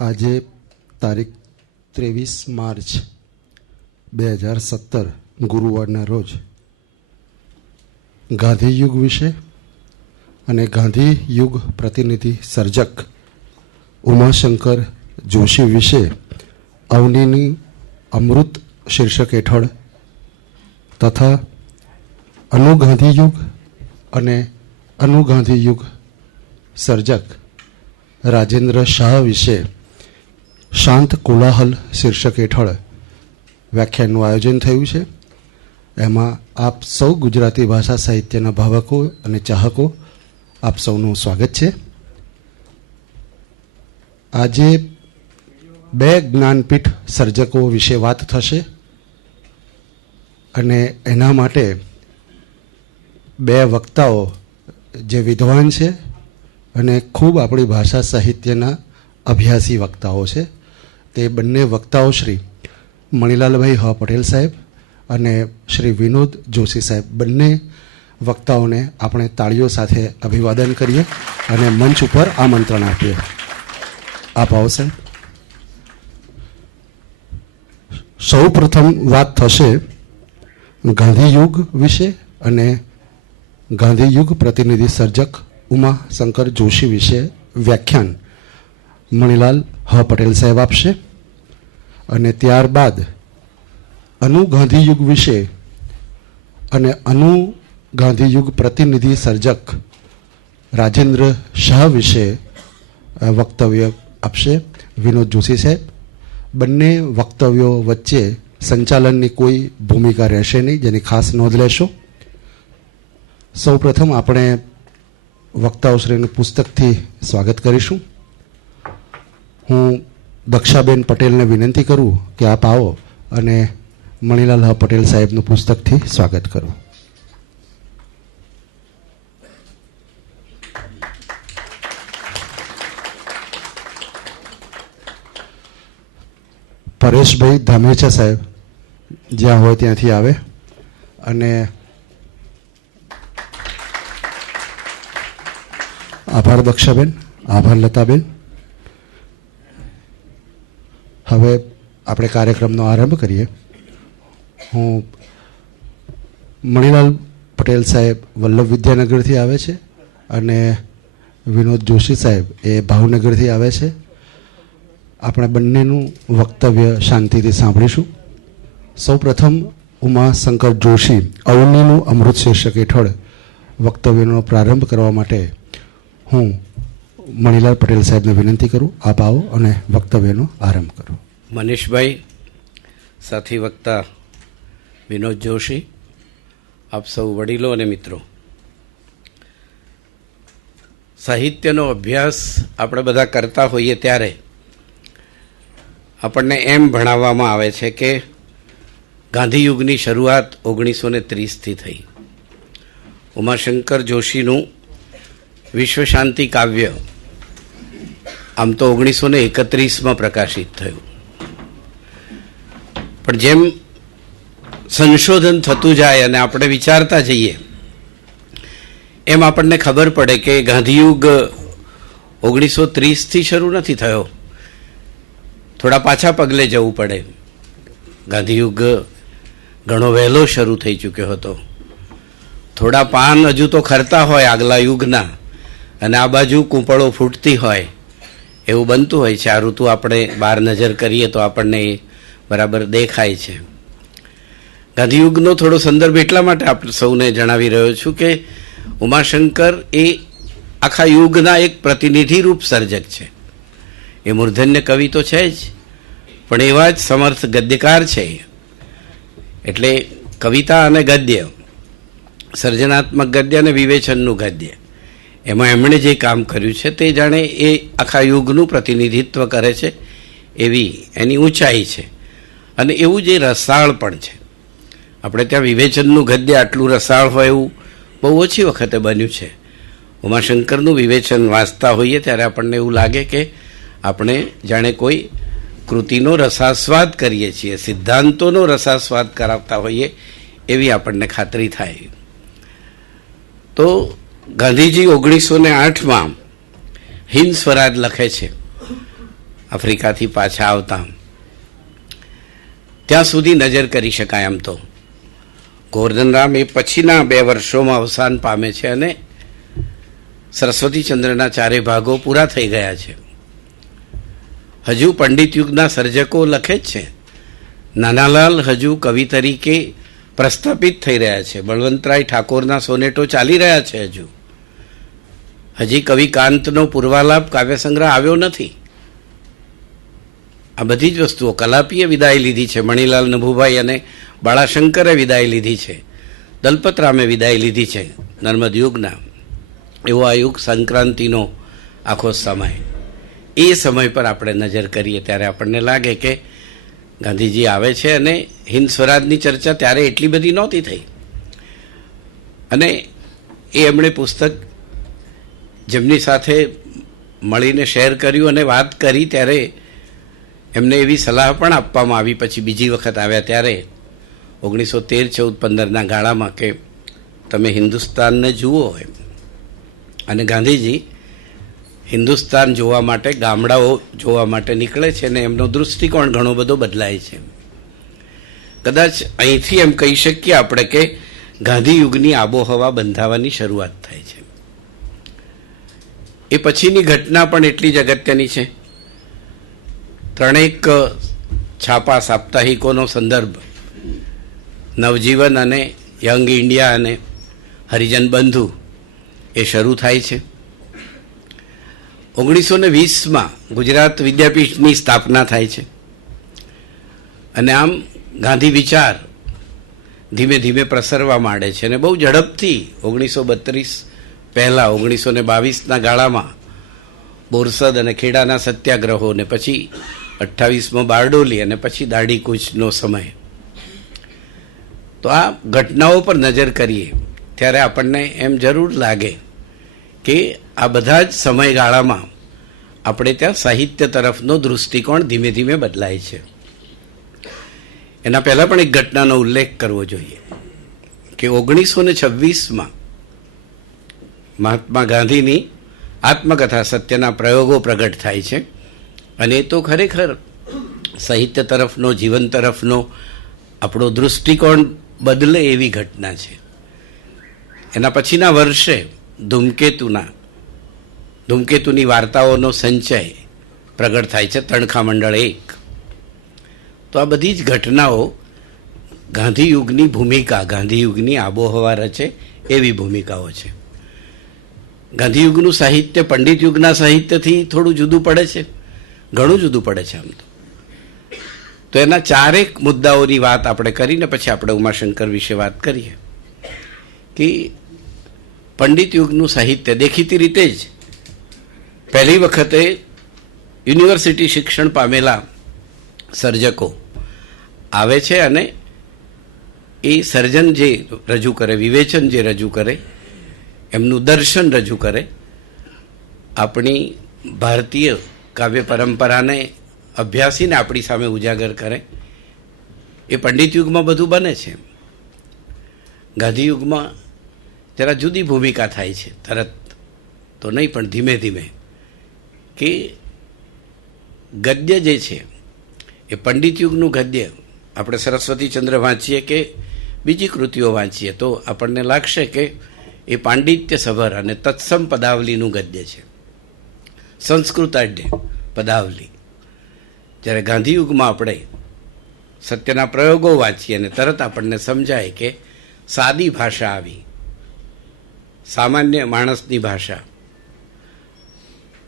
આજે તારીખ 23 માર્ચ 2017 ગુરુવારના રોજ ગાંધી યુગ વિશે અને ગાંધી યુગ પ્રતિનિધિ સર્જક ઉમાશંકર જોશી વિશે અવનીની અમૃત શીર્ષક હેઠળ તથા અનુગાંધી યુગ અને અનુગાંધી યુગ સર્જક રાજેન્દ્ર શાહ વિશે શાંત કોલાહલ શીર્ષક હેઠળ વ્યાખ્યાનનું આયોજન થયું છે. એમાં આપ સૌ ગુજરાતી ભાષા સાહિત્યના ભાવકો અને ચાહકો આપ સૌનું સ્વાગત છે. આજે બે જ્ઞાનપીઠ સર્જકો વિશે વાત થશે અને એના માટે બે વક્તાઓ જે વિદ્વાન છે અને ખૂબ આપણી ભાષા સાહિત્યના અભ્યાસી વક્તાઓ છે. તે બંને વક્તાઓ શ્રી મણિલાલભાઈ હ પટેલ સાહેબ અને શ્રી વિનોદ જોશી સાહેબ, બંને વક્તાઓને આપણે તાળીઓ સાથે અભિવાદન કરીએ અને મંચ ઉપર આમંત્રણ આપીએ. આપ આવો સાહેબ. સૌ પ્રથમ વાત થશે ગાંધી યુગ વિશે અને ગાંધી યુગ પ્રતિનિધિ સર્જક ઉમાશંકર જોશી વિશે વ્યાખ્યાન મણિલાલ હ પટેલ સાહેબ આપશે અને ત્યારબાદ અનુગાંધી યુગ વિશે અને અનુગાંધી યુગ પ્રતિનિધિ સર્જક રાજેન્દ્ર શાહ વિશે વક્તવ્ય આપશે વિનોદ જોશી સાહેબ. બંને વક્તવ્યો વચ્ચે સંચાલનની કોઈ ભૂમિકા રહેશે નહીં, જેની ખાસ નોંધ લેશો. સૌ પ્રથમ આપણે વક્તાઓશ્રીનું પુસ્તકથી સ્વાગત કરીશું. હું દક્ષાબેન પટેલને વિનંતી કરું કે આપ આવો અને મણિલાલ હ પટેલ સાહેબનું પુસ્તકથી સ્વાગત કરો. પરેશભાઈ ધામેચા સાહેબ જ્યાં હોય ત્યાંથી આવે અને આભાર દક્ષાબેન, આભાર લતાબેન. હવે આપણે કાર્યક્રમનો આરંભ કરીએ. હું મણિલાલ પટેલ સાહેબ વલ્લભ વિદ્યાનગરથી આવે છે અને વિનોદ જોશી સાહેબ એ ભાવનગરથી આવે છે. આપણે બંનેનું વક્તવ્ય શાંતિથી સાંભળીશું. સૌ પ્રથમ ઉમાશંકર જોશી અવનીનું અમૃત શીર્ષક હેઠળ વક્તવ્યનો પ્રારંભ કરવા માટે હું મણિલાલ પટેલ સાહેબને વિનંતી કરું, આપ આવો અને વક્તવ્યનો આરંભ કરો. મનીષભાઈ, સાથી વક્તા વિનોદ જોશી, આપ સૌ વડીલો અને મિત્રો, સાહિત્યનો અભ્યાસ આપણે બધા કરતા હોઈએ ત્યારે આપણને એમ ભણાવવામાં આવે છે કે ગાંધી યુગની શરૂઆત 1930થી થઈ. ઉમાશંકર જોશીનું વિશ્વ શાંતિ કાવ્ય આમ તો 1931માં પ્રકાશિત થયું, પણ જેમ સંશોધન થતું જાય અને આપણે વિચારતા જઈએ એમ આપણને ખબર પડે કે ગાંધીયુગ 1930થી શરૂ નથી થયો, થોડા પાછા પગલે જવું પડે. ગાંધીયુગ ઘણો વહેલો શરૂ થઈ ચૂક્યો હતો. થોડા પાન હજુ તો ખરતા હોય આગલા યુગના અને આ બાજુ કૂંપળો ફૂટતી હોય એવું બનતું હોય છે. આ ઋતુ આપણે બહાર નજર કરીએ તો આપણને બરાબર દેખાય છે. ગાંધીયુગનો થોડો સંદર્ભ એટલા માટે આપણે સૌને જણાવી રહ્યો છું કે ઉમાશંકર એ આખા યુગના એક પ્રતિનિધિરૂપ સર્જક છે. એ મૂર્ધન્ય કવિ તો છે જ, પણ એવા જ સમર્થ ગદ્યકાર છે. એટલે કવિતા અને ગદ્ય, સર્જનાત્મક ગદ્ય અને વિવેચનનું ગદ્ય, એમાં એમણે જે કામ કર્યું છે તે જાણે એ આખા યુગનું પ્રતિનિધિત્વ કરે છે એવી એની ઊંચાઈ છે. અને એવું જે રસાળ પણ છે. આપણે ત્યાં વિવેચનનું ગદ્ય આટલું રસાળ હોય એવું બહુ ઓછી વખતે બન્યું છે. ઉમાશંકરનું વિવેચન વાંચતા હોઈએ ત્યારે આપણને એવું લાગે કે આપણે જાણે કોઈ કૃતિનો રસાસ્વાદ કરીએ છીએ, સિદ્ધાંતોનો રસાસ્વાદ કરાવતા હોઈએ એવી આપણને ખાતરી થાય. તો ગાંધીજી 1908માં હિન્દ સ્વરાજ લખે છે આફ્રિકાથી પાછા આવતા ત્યાં સુધી નજર કરી શકાય. આમ તો ગોવર્ધનરામ એ પછીના 2 વર્ષોમાં અવસાન પામે છે અને સરસ્વતીચંદ્રના 4 ભાગો પૂરા થઈ ગયા છે. હજુ પંડિત યુગના સર્જકો લખે જ છે. નાનાલાલ હજુ કવિ તરીકે પ્રસ્થાપિત થઈ રહ્યા છે. બળવંતરાય ઠાકોરના સોનેટો ચાલી રહ્યા છે. હજી કવિ કાંતનો પૂર્વાલાપ કાવ્યસંગ્રહ આવ્યો નથી. આ બધી જ વસ્તુઓ કલાપીએ વિદાય લીધી છે. મણિલાલ નભુભાઈ અને બાળાશંકરે વિદાય લીધી છે. દલપતરામે વિદાય લીધી છે નર્મદ યુગના. એવો આ યુગ સંક્રાંતિનો આખો સમય. એ સમય પર આપણે નજર કરીએ ત્યારે આપણને લાગે કે ગાંધીજી આવે છે અને હિન્દ સ્વરાજની ચર્ચા ત્યારે એટલી બધી નહોતી થઈ. અને એ એમણે પુસ્તક જેમની સાથે મળીને શેર કર્યું અને વાત કરી ત્યારે એમને એવી સલાહ પણ આપવામાં આવી પછી બીજી વખત આવ્યા ત્યારે 1913, 14, 15ના ગાળામાં કે તમે હિન્દુસ્તાનને જુઓ એમ. અને ગાંધીજી હિન્દુસ્તાન જોવા માટે, ગામડાઓ જોવા માટે નીકળે છે અને એમનો દૃષ્ટિકોણ ઘણો બધો બદલાય છે. કદાચ અહીંથી એમ કહી શકીએ આપણે કે ગાંધી યુગની આબોહવા બંધાવાની શરૂઆત થાય છે. એ પછીની ઘટના પણ એટલી જ અગત્યની છે. 3 છાપા સાપ્તાહિકોનો સંદર્ભ, નવજીવન અને યંગ ઇન્ડિયા અને હરિજન બંધુ એ શરૂ થાય છે. 1920માં ગુજરાત વિદ્યાપીઠની સ્થાપના થાય છે. અને આમ ગાંધી વિચાર ધીમે ધીમે પ્રસરવા માંડે છે અને બહુ ઝડપથી 1932 પહેલાં 1922ના ગાળામાં બોરસદ અને ખેડાના સત્યાગ્રહો ને પછી 28માં બારડોલી અને પછી દાઢીકૂચનો સમય. તો આ ઘટનાઓ પર નજર કરીએ ત્યારે આપણને એમ જરૂર લાગે કે આ બધા જ સમયગાળામાં આપણે ત્યાં સાહિત્ય તરફનો દૃષ્ટિકોણ ધીમે ધીમે બદલાય છે. એના પહેલાં પણ એક ઘટનાનો ઉલ્લેખ કરવો જોઈએ કે 1926માં મહાત્મા ગાંધીની આત્મકથા સત્યના પ્રયોગો પ્રગટ થાય છે. અને એ તો ખરેખર સાહિત્ય તરફનો, જીવન તરફનો આપણો દૃષ્ટિકોણ બદલે એવી ઘટના છે. એના પછીના વર્ષે ધૂમકેતુની વાર્તાઓનો સંચય પ્રગટ થાય છે, તણખા મંડળ 1. તો આ બધી જ ઘટનાઓ ગાંધીયુગની ભૂમિકા, ગાંધીયુગની આબોહવા રચે એવી ભૂમિકાઓ છે. ગાંધીયુગનું સાહિત્ય પંડિત યુગના સાહિત્યથી થોડું જુદું પડે છે, ઘણું જુદું પડે છે આમ તો એના 4 મુદ્દાઓની વાત આપણે કરીને પછી આપણે ઉમાશંકર વિશે વાત કરીએ કે પંડિત યુગનું સાહિત્ય દેખીતી રીતે જ પહેલી વખતે યુનિવર્સિટી શિક્ષણ પામેલા સર્જકો આવે છે અને એ સર્જન જે રજૂ કરે, વિવેચન જે રજૂ કરે, એમનું દર્શન રજૂ કરે, આપણી ભારતીય કાવ્ય પરંપરાને અભ્યાસીને આપણી સામે ઉજાગર કરે, એ પંડિત યુગમાં બધું બને છે. ગાંધી યુગમાં જરા જુદી ભૂમિકા થાય છે. તરત તો નહીં પણ ધીમે ધીમે કે ગદ્ય જે છે એ પંડિત યુગનું ગદ્ય આપણે સરસ્વતીચંદ્ર વાંચીએ કે બીજી કૃતિઓ વાંચીએ તો આપણને લાગશે કે એ પાંડિત્યસભર અને તત્સમ પદાવલીનું ગદ્ય છે, સંસ્કૃતાઢ્ય પદાવલી. જ્યારે ગાંધીયુગમાં આપણે સત્યના પ્રયોગો વાંચીએ અને તરત આપણને સમજાય કે સાદી ભાષા આવી, સામાન્ય માણસની ભાષા,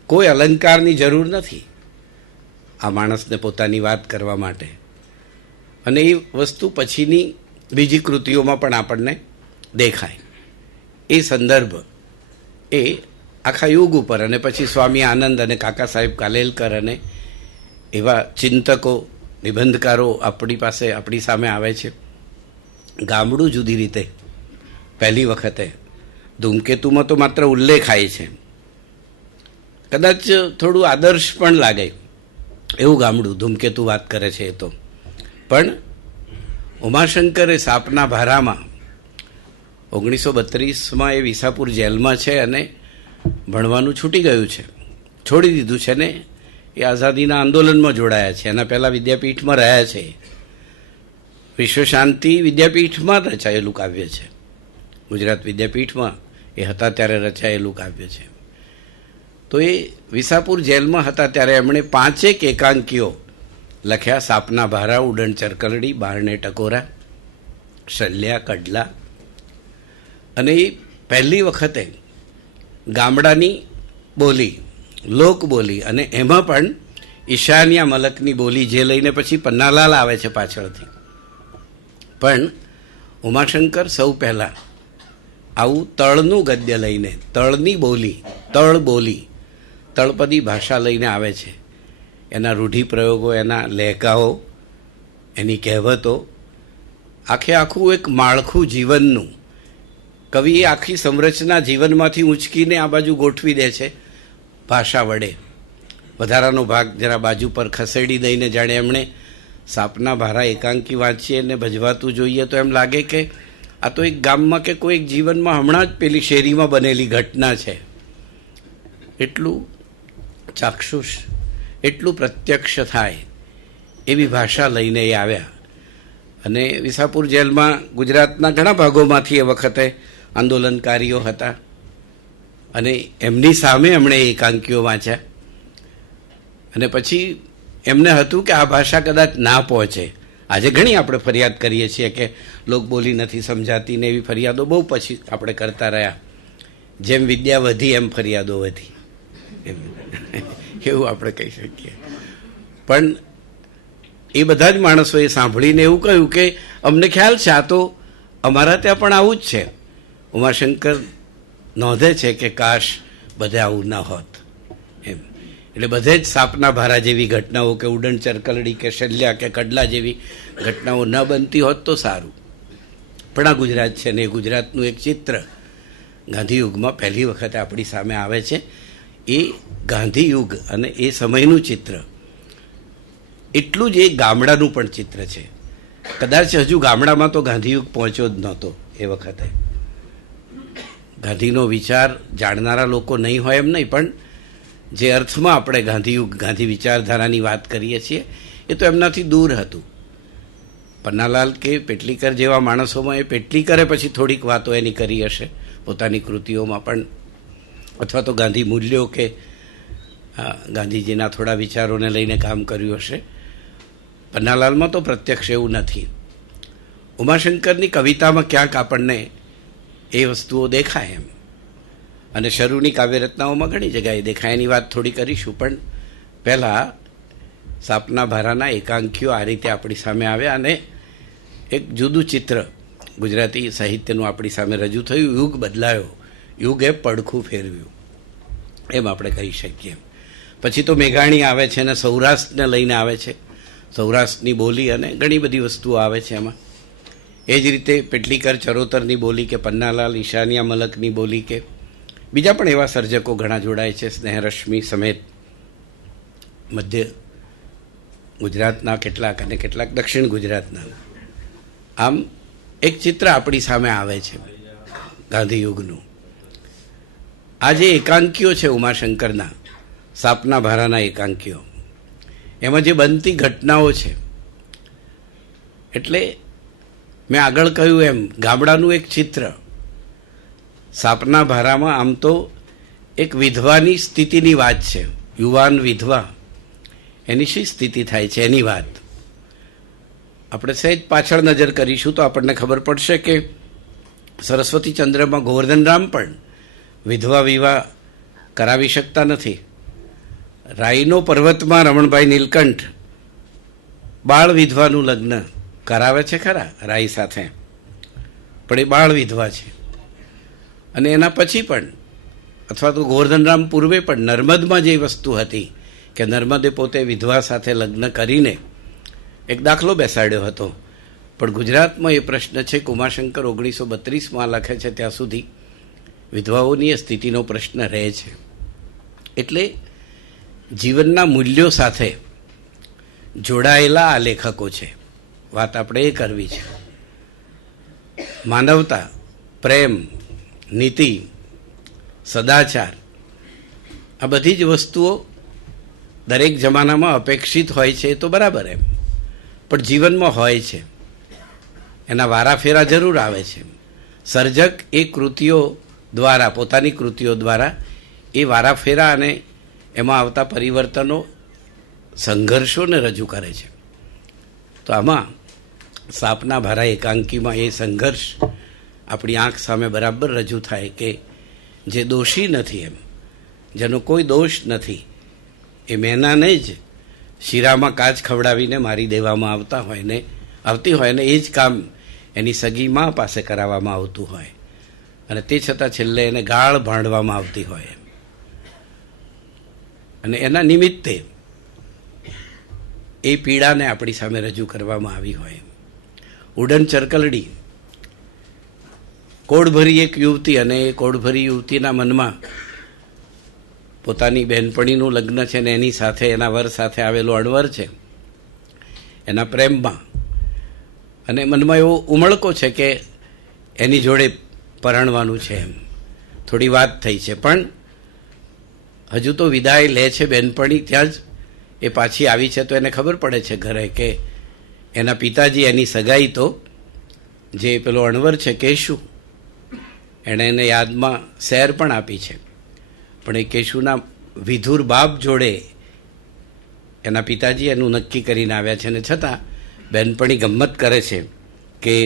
કોઈ અલંકારની જરૂર નથી આ માણસને પોતાની વાત કરવા માટે. અને એ વસ્તુ પછીની બીજી કૃતિઓમાં પણ આપણને દેખાય. એ સંદર્ભ એ આખા યુગ ઉપર અને પછી સ્વામી આનંદ અને કાકા સાહેબ કાલેલકર અને એવા ચિંતકો, નિબંધકારો આપણી સામે આવે છે. ગામડું જુદી રીતે પહેલી વખતે ધૂમકેતુમાં તો માત્ર ઉલ્લેખાય છે, કદાચ થોડું આદર્શ પણ લાગે એવું ગામડું ધૂમકેતુ વાત કરે છે. એ તો પણ ઉમાશંકરે સાપના ભારામાં 1932માં એ વિસાપુર જેલમાં છે અને ભણવાનું છૂટી ગયું છે, છોડી દીધું છે ને એ આઝાદીના આંદોલનમાં જોડાયા છે. એના પહેલાં વિદ્યાપીઠમાં રહ્યા છે. વિશ્વ શાંતિ વિદ્યાપીઠમાં રચાયેલું કાવ્ય છે. ગુજરાત વિદ્યાપીઠમાં એ હતા ત્યારે રચાયેલું કાવ્ય છે. તો એ વિસાપુર જેલમાં હતા ત્યારે એમણે 5 એકાંકીઓ લખ્યા. સાપના ભારા, ઉડણ ચરકરડી, બારણે ટકોરા, શલ્યા, કડલા. અને એ પહેલી વખતે ગામડાની બોલી, લોક બોલી, અને એમાં પણ ઈશાનિયા મલકની બોલી, જે લઈને પછી પન્નાલાલ આવે છે પાછળથી. પણ ઉમાશંકર સૌ પહેલાં આવું તળનું ગદ્ય લઈને, તળની બોલી, તળ બોલી, તળપદી ભાષા લઈને આવે છે. એના રૂઢિપ્રયોગો, એના લહેકાઓ, એની કહેવતો, આખું એક માળખું જીવનનું કવિએ આખી સંરચના જીવનમાંથી ઊંચકીને આ બાજુ ગોઠવી દે છે ભાષા વડે. વધારાનો ભાગ જરા બાજુ પર ખસેડી દઈને જાણે એમણે સાપના ભારા એકાંકી વાંચીએ અને ભજવાતું જોઈએ તો એમ લાગે કે આ તો એક ગામમાં કે કોઈ એક જીવનમાં હમણાં જ પેલી શેરીમાં બનેલી ઘટના છે. એટલું ચાક્ષુષ, એટલું પ્રત્યક્ષ થાય એવી ભાષા લઈને એ આવ્યા. અને વિસાપુર જેલમાં ગુજરાતના ઘણા ભાગોમાંથી એ વખતે આંદોલનકારીઓ હતા અને એમની સામે એમણે એકાંકીઓ વાંચ્યા. અને પછી એમને હતું કે આ ભાષા કદાચ ના પહોંચે. આજે ઘણી આપણે ફરિયાદ કરીએ છીએ કે લોક બોલી નથી સમજાતી ને એવી ફરિયાદો બહુ પછી આપણે કરતા રહ્યા. જેમ વિદ્યા વધી એમ ફરિયાદો વધી, એવું આપણે કહી શકીએ. પણ એ બધા જ માણસોએ સાંભળીને એવું કહ્યું કે અમને ખ્યાલ છે આ તો અમારા ત્યાં પણ આવું જ છે. ઉમાશંકર નોંધે છે કે કાશ બધે આવું ના હોત એમ. એટલે બધે જ સાપના ભારા જેવી ઘટનાઓ કે ઉડણ ચરકલડી કે શલ્યા કે કડલા જેવી ઘટનાઓ ન બનતી હોત તો સારું. પણ આ ગુજરાત છે ને એ ગુજરાતનું એક ચિત્ર ગાંધીયુગમાં પહેલી વખતે આપણી સામે આવે છે. એ ગાંધીયુગ અને એ સમયનું ચિત્ર એટલું જ એ ગામડાનું પણ ચિત્ર છે. કદાચ હજુ ગામડામાં તો ગાંધીયુગ પહોંચ્યો જ નહોતો એ વખતે. ગાંધીનો વિચાર જાણનારા લોકો નહીં હોય એમ નહીં, પણ જે અર્થમાં આપણે ગાંધીયુગ, ગાંધી વિચારધારાની વાત કરીએ છીએ એ તો એમનાથી દૂર હતું. પન્નાલાલ કે પેટલીકર જેવા માણસોમાં એ પેટલીકરે પછી થોડીક વાતો એની કરી હશે પોતાની કૃતિઓમાં પણ, અથવા તો ગાંધી મૂલ્યો કે ગાંધીજીના થોડા વિચારોને લઈને કામ કર્યું હશે. પન્નાલાલમાં તો પ્રત્યક્ષ એવું નથી. ઉમાશંકરની કવિતામાં ક્યાંક આપણને એ વસ્તુઓ દેખાય એમ, અને શરૂની કાવ્યરચનાઓમાં ઘણી જગ્યાએ દેખાય. એની વાત થોડી કરીશું, પણ પહેલાં સાપના ભારાના એકાંકીઓ આ રીતે આપણી સામે આવ્યા અને એક જુદું ચિત્ર ગુજરાતી સાહિત્યનું આપણી સામે રજૂ થયું. યુગ બદલાયો, યુગે પડખું ફેરવ્યું એમ આપણે કહી શકીએ. પછી તો મેઘાણી આવે છે અને સૌરાષ્ટ્રને લઈને આવે છે, સૌરાષ્ટ્રની બોલી અને ઘણી બધી વસ્તુઓ આવે છે એમાં. એ જ રીતે પેટલીકર ચરોતરની બોલી કે પન્નાલાલ ઈશાનિયા મલકની બોલી કે બીજા પણ એવા સર્જકો ઘણા જોડાય છે, સ્નેહરશ્મિ સમેત મધ્ય ગુજરાતના કેટલાક અને કેટલાક દક્ષિણ ગુજરાતના. આમ એક ચિત્ર આપણી સામે આવે છે ગાંધીયુગનું. આ જે એકાંકીઓ છે ઉમાશંકરના, સાપના ભારાના એકાંકીઓ, એમાં જે બનતી ઘટનાઓ છે, એટલે મેં આગળ કહ્યું એમ ગામડાનું એક ચિત્ર. સાપના ભારામાં આમ તો એક વિધવાની સ્થિતિની વાત છે. યુવાન વિધવા, એની શી સ્થિતિ થાય છે એની વાત. આપણે સહેજ પાછળ નજર કરીશું તો આપણને ખબર પડશે કે સરસ્વતીચંદ્રમાં ગોવર્ધનરામ પણ વિધવા વિવાહ કરાવી શકતા નથી. રાઈનો પર્વતમાં રમણભાઈ નીલકંઠ બાળ વિધવાનું લગ્ન કરાવે છે ખરા રાઈ સાથે, પણ એ બાળ વિધવા છે. અને એના પછી પણ, અથવા તો ગોવર્ધનરામ પૂર્વે પણ નર્મદમાં જે વસ્તુ હતી કે નર્મદે પોતે વિધવા સાથે લગ્ન કરીને એક દાખલો બેસાડ્યો હતો. પણ ગુજરાતમાં એ પ્રશ્ન છે કે ઉમાશંકર 1932માં લખે છે ત્યાં સુધી વિધવાઓની સ્થિતિનો પ્રશ્ન રહે છે. એટલે જીવનના મૂલ્યો સાથે જોડાયેલા આ લેખકો છે. વાત આપણે એ કરવી છે. માનવતા, પ્રેમ, નીતિ, સદાચાર, આ બધી જ વસ્તુઓ દરેક જમાનામાં અપેક્ષિત હોય છે એ તો બરાબર એમ, પણ જીવનમાં હોય છે, એના વારાફેરા જરૂર આવે છે. સર્જક એ કૃતિઓ દ્વારા, પોતાની કૃતિઓ દ્વારા એ વારાફેરા અને એમાં આવતા પરિવર્તનો, સંઘર્ષોને રજૂ કરે છે. તો આમાં સાપના ભારા એકાંકીમાં એ સંઘર્ષ આપણી આંખ સામે બરાબર રજૂ થાય કે જે દોષી નથી, એમ જેનો કોઈ દોષ નથી, એ મેનાને જ શીરામાં કાચ ખવડાવીને મારી દેવામાં આવતી હોય ને એ જ કામ એની સગી મા પાસે કરાવવામાં આવતું હોય, અને તે છતાં છેલ્લે એને ગાળ ભાંડવામાં આવતી હોય, અને એના નિમિત્તે એ પીડાને આપણી સામે રજૂ કરવામાં આવી હોય. ઉડન ચરકલડી, કોડભરી એક યુવતી, અને એ કોડભરી યુવતીના મનમાં પોતાની બહેનપણીનું લગ્ન છે ને એની સાથે, એના વર સાથે આવેલો અણવર છે, એના પ્રેમમાં, અને મનમાં એવો ઉમળકો છે કે એની જોડે પરણવાનું છે. એમ થોડી વાત થઈ છે, પણ હજુ તો વિદાય લે છે બહેનપણી, ત્યાં જ એ પાછી આવી છે. તો એને ખબર પડે છે ઘરે કે એના પિતાજી એની સગાઈ તો જે પેલો અણવર છે કેશુ, એણે એને યાદમાં શેર પણ આપી છે, પણ એ કેશુના વિધુર બાપ જોડે એના પિતાજી એનું નક્કી કરીને આવ્યા છે, અને છતાં બહેનપણી ગમ્મત કરે છે કે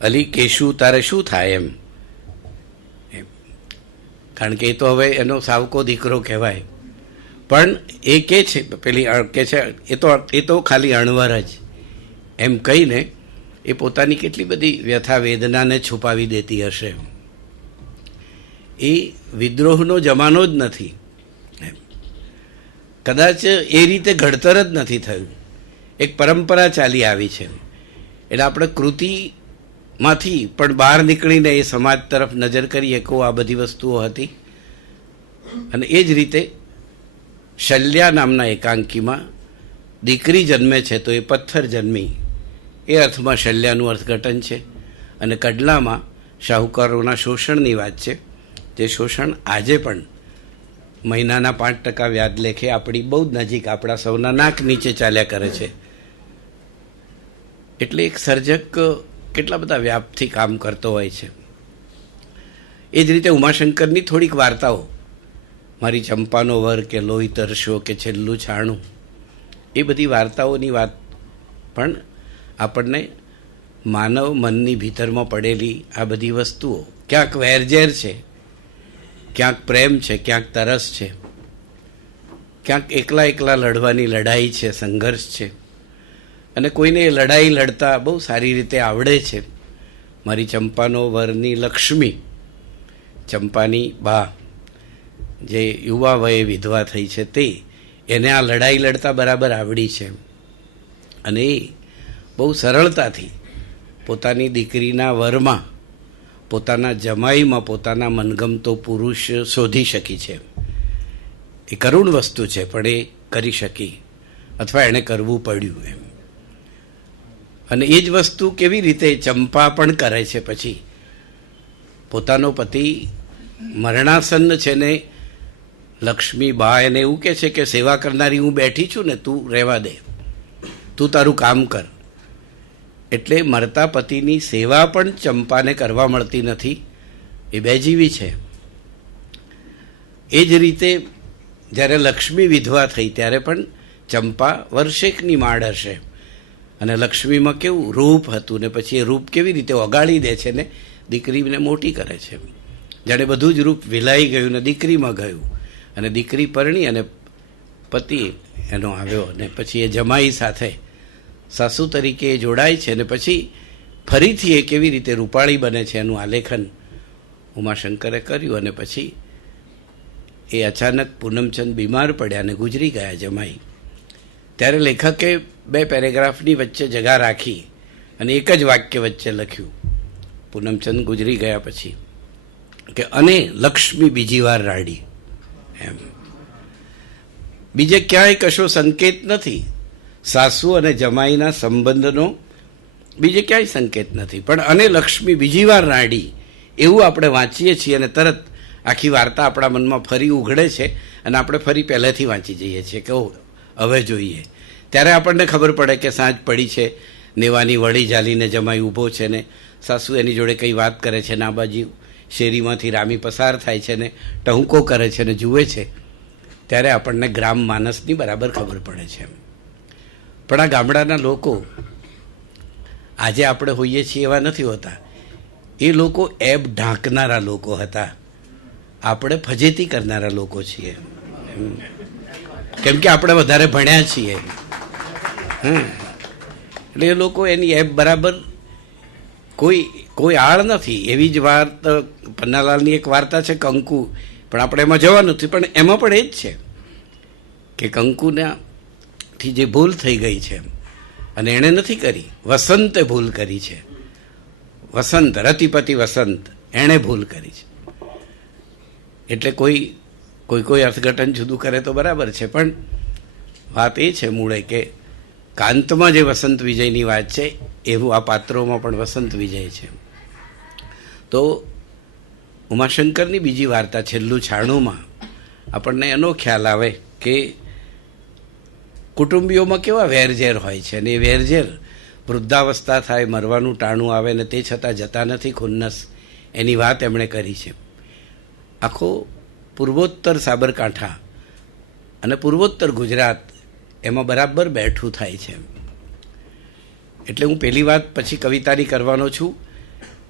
અલી કેશુ તારે શું થાય એમ, કારણ કે એ તો હવે એનો સાવકો દીકરો કહેવાય. પણ એ કે છે, પેલી કે છે એ તો ખાલી અણવર જ, એમ કહીને એ પોતાની કેટલી બધી વ્યથા વેદનાને છુપાવી દેતી હશે. એ વિદ્રોહનો જમાનો જ નથી, કદાચ એ રીતે ઘડતર જ નથી થયું, એક પરંપરા ચાલી આવી છે. એટલે આપણે કૃતિમાંથી પણ બહાર નીકળીને એ સમાજ તરફ નજર કરીએ કે આ બધી વસ્તુઓ હતી. અને એ જ રીતે શલ્યા નામના એકાંકીમાં દીકરી જન્મે છે તો એ પથ્થર જન્મી, એ અર્થમાં શલ્યાનું અર્થઘટન છે. અને કડલામાં શાહુકારોના શોષણની વાત છે. તે શોષણ આજે પણ મહિનાના 5% વ્યાજ લેખે આપણી બહુ જ નજીક, આપણા સૌના નાક નીચે ચાલ્યા કરે છે. એટલે એક સર્જક કેટલા બધા વ્યાપથી કામ કરતો હોય છે. એ જ રીતે ઉમાશંકરની થોડીક વાર્તાઓ, મારી ચંપાનો વર કે લોહી તરશો કે છેલ્લું છાણું, એ બધી વાર્તાઓની વાત પણ આપણને માનવ મનની ભીતરમાં પડેલી આ બધી વસ્તુઓ, ક્યાંક વેરઝેર છે, ક્યાંક પ્રેમ છે, ક્યાંક તરસ છે, ક્યાંક એકલા એકલા લડવાની લડાઈ છે, સંઘર્ષ છે, અને કોઈને એ લડાઈ લડતા બહુ સારી રીતે આવડે છે. મારી ચંપાનો વરની લક્ષ્મી, ચંપાની બા જે યુવા વયે વિધવા થઈ છે, તે એને આ લડાઈ લડતા બરાબર આવડી છે, અને એ બહુ સરળતાથી પોતાની દીકરીના વરમાં, પોતાના જમાઈમાં પોતાના મનગમતો પુરુષ શોધી શકી છે. એ કરુણ વસ્તુ છે, પણ એ કરી શકી, અથવા એણે કરવું પડ્યું એમ. અને એ જ વસ્તુ કેવી રીતે ચંપા પણ કરે છે. પછી પોતાનો પતિ મરણાસન્ન છે ને લક્ષ્મી બા એને એવું કહે છે કે સેવા કરનારી હું બેઠી છું ને, તું રહેવા દે, તું તારું કામ કર. એટલે મરતા પતિની સેવા પણ ચંપાને કરવા મળતી નથી, એ બેજીવી છે. એ જ રીતે જ્યારે લક્ષ્મી વિધવા થઈ ત્યારે પણ ચંપા વર્ષેકની માડ હશે, અને લક્ષ્મીમાં કેવું રૂપ હતું, ને પછી એ રૂપ કેવી રીતે ઓગાળી દે છે ને દીકરીને મોટી કરે છે. જાણે બધું જ રૂપ વિલાઈ ગયું ને દીકરીમાં ગયું, અને દીકરી પરણી અને પતિ એનો આવ્યો, અને પછી એ જમાઈ સાથે સાસુ તરીકે એ જોડાય છે, અને પછી ફરીથી એ કેવી રીતે રૂપાળી બને છે એનું આલેખન ઉમાશંકરે કર્યું. અને પછી એ અચાનક પૂનમચંદ બીમાર પડ્યા અને ગુજરી ગયા જમાઈ. ત્યારે લેખકે 2 પેરેગ્રાફની વચ્ચે જગા રાખી અને એક જ વાક્ય વચ્ચે લખ્યું, પૂનમચંદ ગુજરી ગયા પછી, કે અને લક્ષ્મી બીજી વાર રાડી. એમ બીજે ક્યાંય કશો સંકેત નથી, સાસુ અને જમાઈના સંબંધનો બીજે ક્યાંય સંકેત નથી, પણ અને લક્ષ્મી બીજી વાર રાડી એવું આપણે વાંચીએ છીએ, અને તરત આખી વાર્તા આપણા મનમાં ફરી ઉઘડે છે અને આપણે ફરી પહેલેથી વાંચી જઈએ છીએ કે હવે જોઈએ. ત્યારે આપણને ખબર પડે કે સાંજ પડી છે, નેવાની વળી ઝાલીને જમાઈ ઊભો છે ને સાસુ એની જોડે કંઈ વાત કરે છે ને આ બાજુ શેરીમાંથી રામી પસાર થાય છે ને ટહુકો કરે છે ને જુએ છે. ત્યારે આપણને ગ્રામ માનસની બરાબર ખબર પડે છે. પણ આ ગામડાના લોકો આજે આપણે હોઈએ છીએ એવા નથી હોતા. એ લોકો એબ ઢાંકનારા લોકો હતા, આપણે ફજેતી કરનારા લોકો છીએ. કેમ કે આપણે વધારે ભણ્યા છીએ. એટલે એ લોકો એની એબ બરાબર કોઈ આળ નથી. એવી જ વાત પન્નાલાલની એક વાર્તા છે કંકુ, પણ આપણે એમાં જવાનું નથી. પણ એમાં પણ એ જ છે કે કંકુનાથી જે ભૂલ થઈ ગઈ છે અને એણે નથી કરી, વસંતે ભૂલ કરી છે. વસંત, રતિપતિ વસંત, એણે ભૂલ કરી છે. એટલે કોઈ અર્થઘટન જુદું કરે તો બરાબર છે, પણ વાત એ છે મૂળે કે કાંતમાં જે વસંત વિજયની વાત છે એવું આ પાત્રોમાં પણ વસંત વિજય છે. તો ઉમાશંકરની બીજી વાર્તા છેલ્લું 96માં આપણને એનો ખ્યાલ આવે કે કુટુંબીઓમાં કેવા વેરઝેર હોય છે, અને એ વેરઝેર વૃદ્ધાવસ્થા થાય, મરવાનું ટાણું આવે ને તે છતાં જતા નથી ખુન્નસ, એની વાત એમણે કરી છે. આખો પૂર્વોત્તર સાબરકાંઠા અને પૂર્વોત્તર ગુજરાત એમાં બરાબર બેઠું થાય છે. એટલે હું પહેલી વાત પછી કવિતાની કરવાનો છું.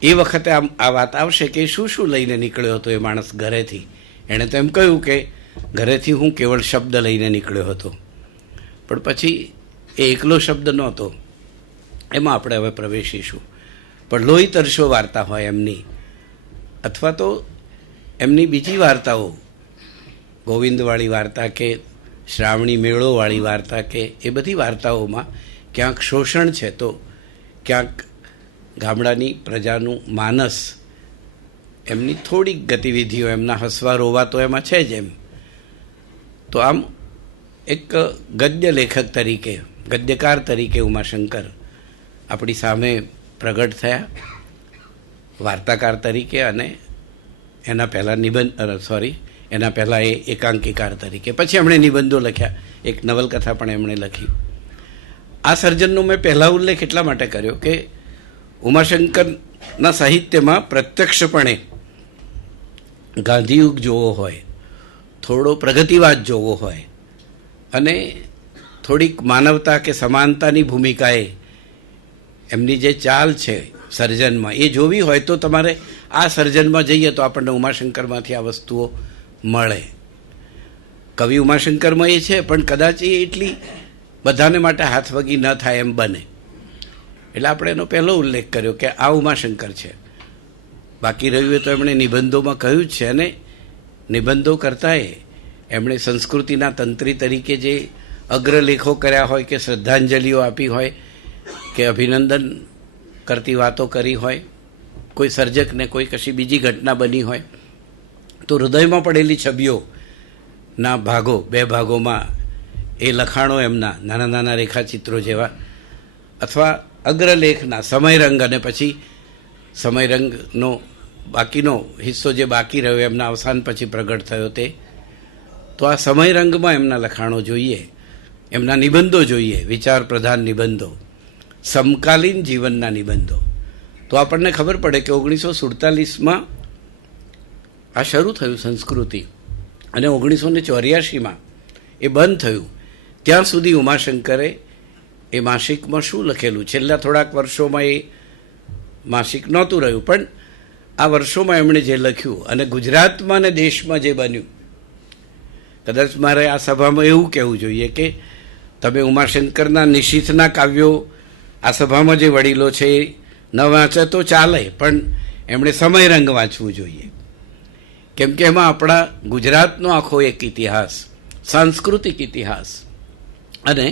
એ વખતે આ વાત આવશે કે શું શું લઈને નીકળ્યો હતો એ માણસ ઘરેથી. એણે તો એમ કહ્યું કે ઘરેથી હું કેવળ શબ્દ લઈને નીકળ્યો હતો, પણ પછી એ એકલો શબ્દ નહોતો. એમાં આપણે હવે પ્રવેશીશું. પણ લોહી તરશો વાર્તા હોય એમની, અથવા તો એમની બીજી વાર્તાઓ, ગોવિંદવાળી વાર્તા કે શ્રાવણી મેળોવાળી વાર્તા કે એ બધી વાર્તાઓમાં ક્યાંક શોષણ છે તો ક્યાંક ગામડાની પ્રજાનું માનસ, એમની થોડીક ગતિવિધિઓ, એમના હસવા રોવા તો એમાં છે જ. એમ તો આમ એક ગદ્ય લેખક તરીકે, ગદ્યકાર તરીકે ઉમાશંકર આપણી સામે પ્રગટ થયા, વાર્તાકાર તરીકે, અને એના પહેલાં એના પહેલાં એ એકાંકીકાર તરીકે. પછી એમણે નિબંધો લખ્યા, એક નવલકથા પણ એમણે લખી. આ સર્જનનો મેં પહેલાં ઉલ્લેખ એટલા માટે કર્યો કે ઉમાશંકરના સાહિત્યમાં પ્રત્યક્ષપણે ગાંધીયુગ જોવો હોય, થોડો પ્રગતિવાદ જોવો હોય, અને થોડીક માનવતા કે સમાનતાની ભૂમિકાએ એમની જે ચાલ છે સર્જનમાં એ જોવી હોય તો તમારે આ સર્જનમાં જઈએ તો આપણને ઉમાશંકરમાંથી આ વસ્તુઓ મળે. કવિ ઉમાશંકરમાં એ છે, પણ કદાચ એ એટલી બધાને માટે હાથવગી ન થાય એમ બને. એટલે આપણે એનો પહેલો ઉલ્લેખ કર્યો કે આ ઉમાશંકર છે. બાકી રહ્યું એ તો એમણે નિબંધોમાં કહ્યું જ છે, અને નિબંધો કરતાંય એમણે સંસ્કૃતિના તંત્રી તરીકે જે અગ્રલેખો કર્યા હોય કે શ્રદ્ધાંજલિઓ આપી હોય કે અભિનંદન કરતી વાતો કરી હોય, કોઈ સર્જકને કોઈ કશી બીજી ઘટના બની હોય તો હૃદયમાં પડેલી છબીઓના ભાગો, 2 ભાગોમાં એ લખાણો એમના નાના નાના રેખાચિત્રો જેવા, અથવા અગ્રલેખના સમયરંગ, અને પછી સમયરંગનો બાકીનો હિસ્સો જે બાકી રહ્યો એમના અવસાન પછી પ્રગટ થયો તે. તો આ સમયરંગમાં એમના લખાણો જોઈએ, એમના નિબંધો જોઈએ, વિચાર પ્રધાન નિબંધો, સમકાલીન જીવનના નિબંધો. તો આપણને ખબર પડે કે 1947માં આ શરૂ થયું સંસ્કૃતિ, અને 1984માં એ બંધ થયું. ત્યાં સુધી ઉમાશંકરે એ માસિકમાં શું લખેલું, છેલ્લા થોડાક વર્ષોમાં એ માસિક નહોતું રહ્યું, પણ આ વર્ષોમાં એમણે જે લખ્યું અને ગુજરાતમાં અને દેશમાં જે બન્યું, કદાચ મારે આ સભામાં એવું કહેવું જોઈએ કે તમે ઉમાશંકરના નિશીથના કાવ્યો આ સભામાં જે વડીલો છે એ ન વાંચે તો ચાલે, પણ એમણે સમયરંગ વાંચવું જોઈએ. કેમ કે એમાં આપણા ગુજરાતનો આખો એક ઇતિહાસ, સાંસ્કૃતિક ઇતિહાસ, અને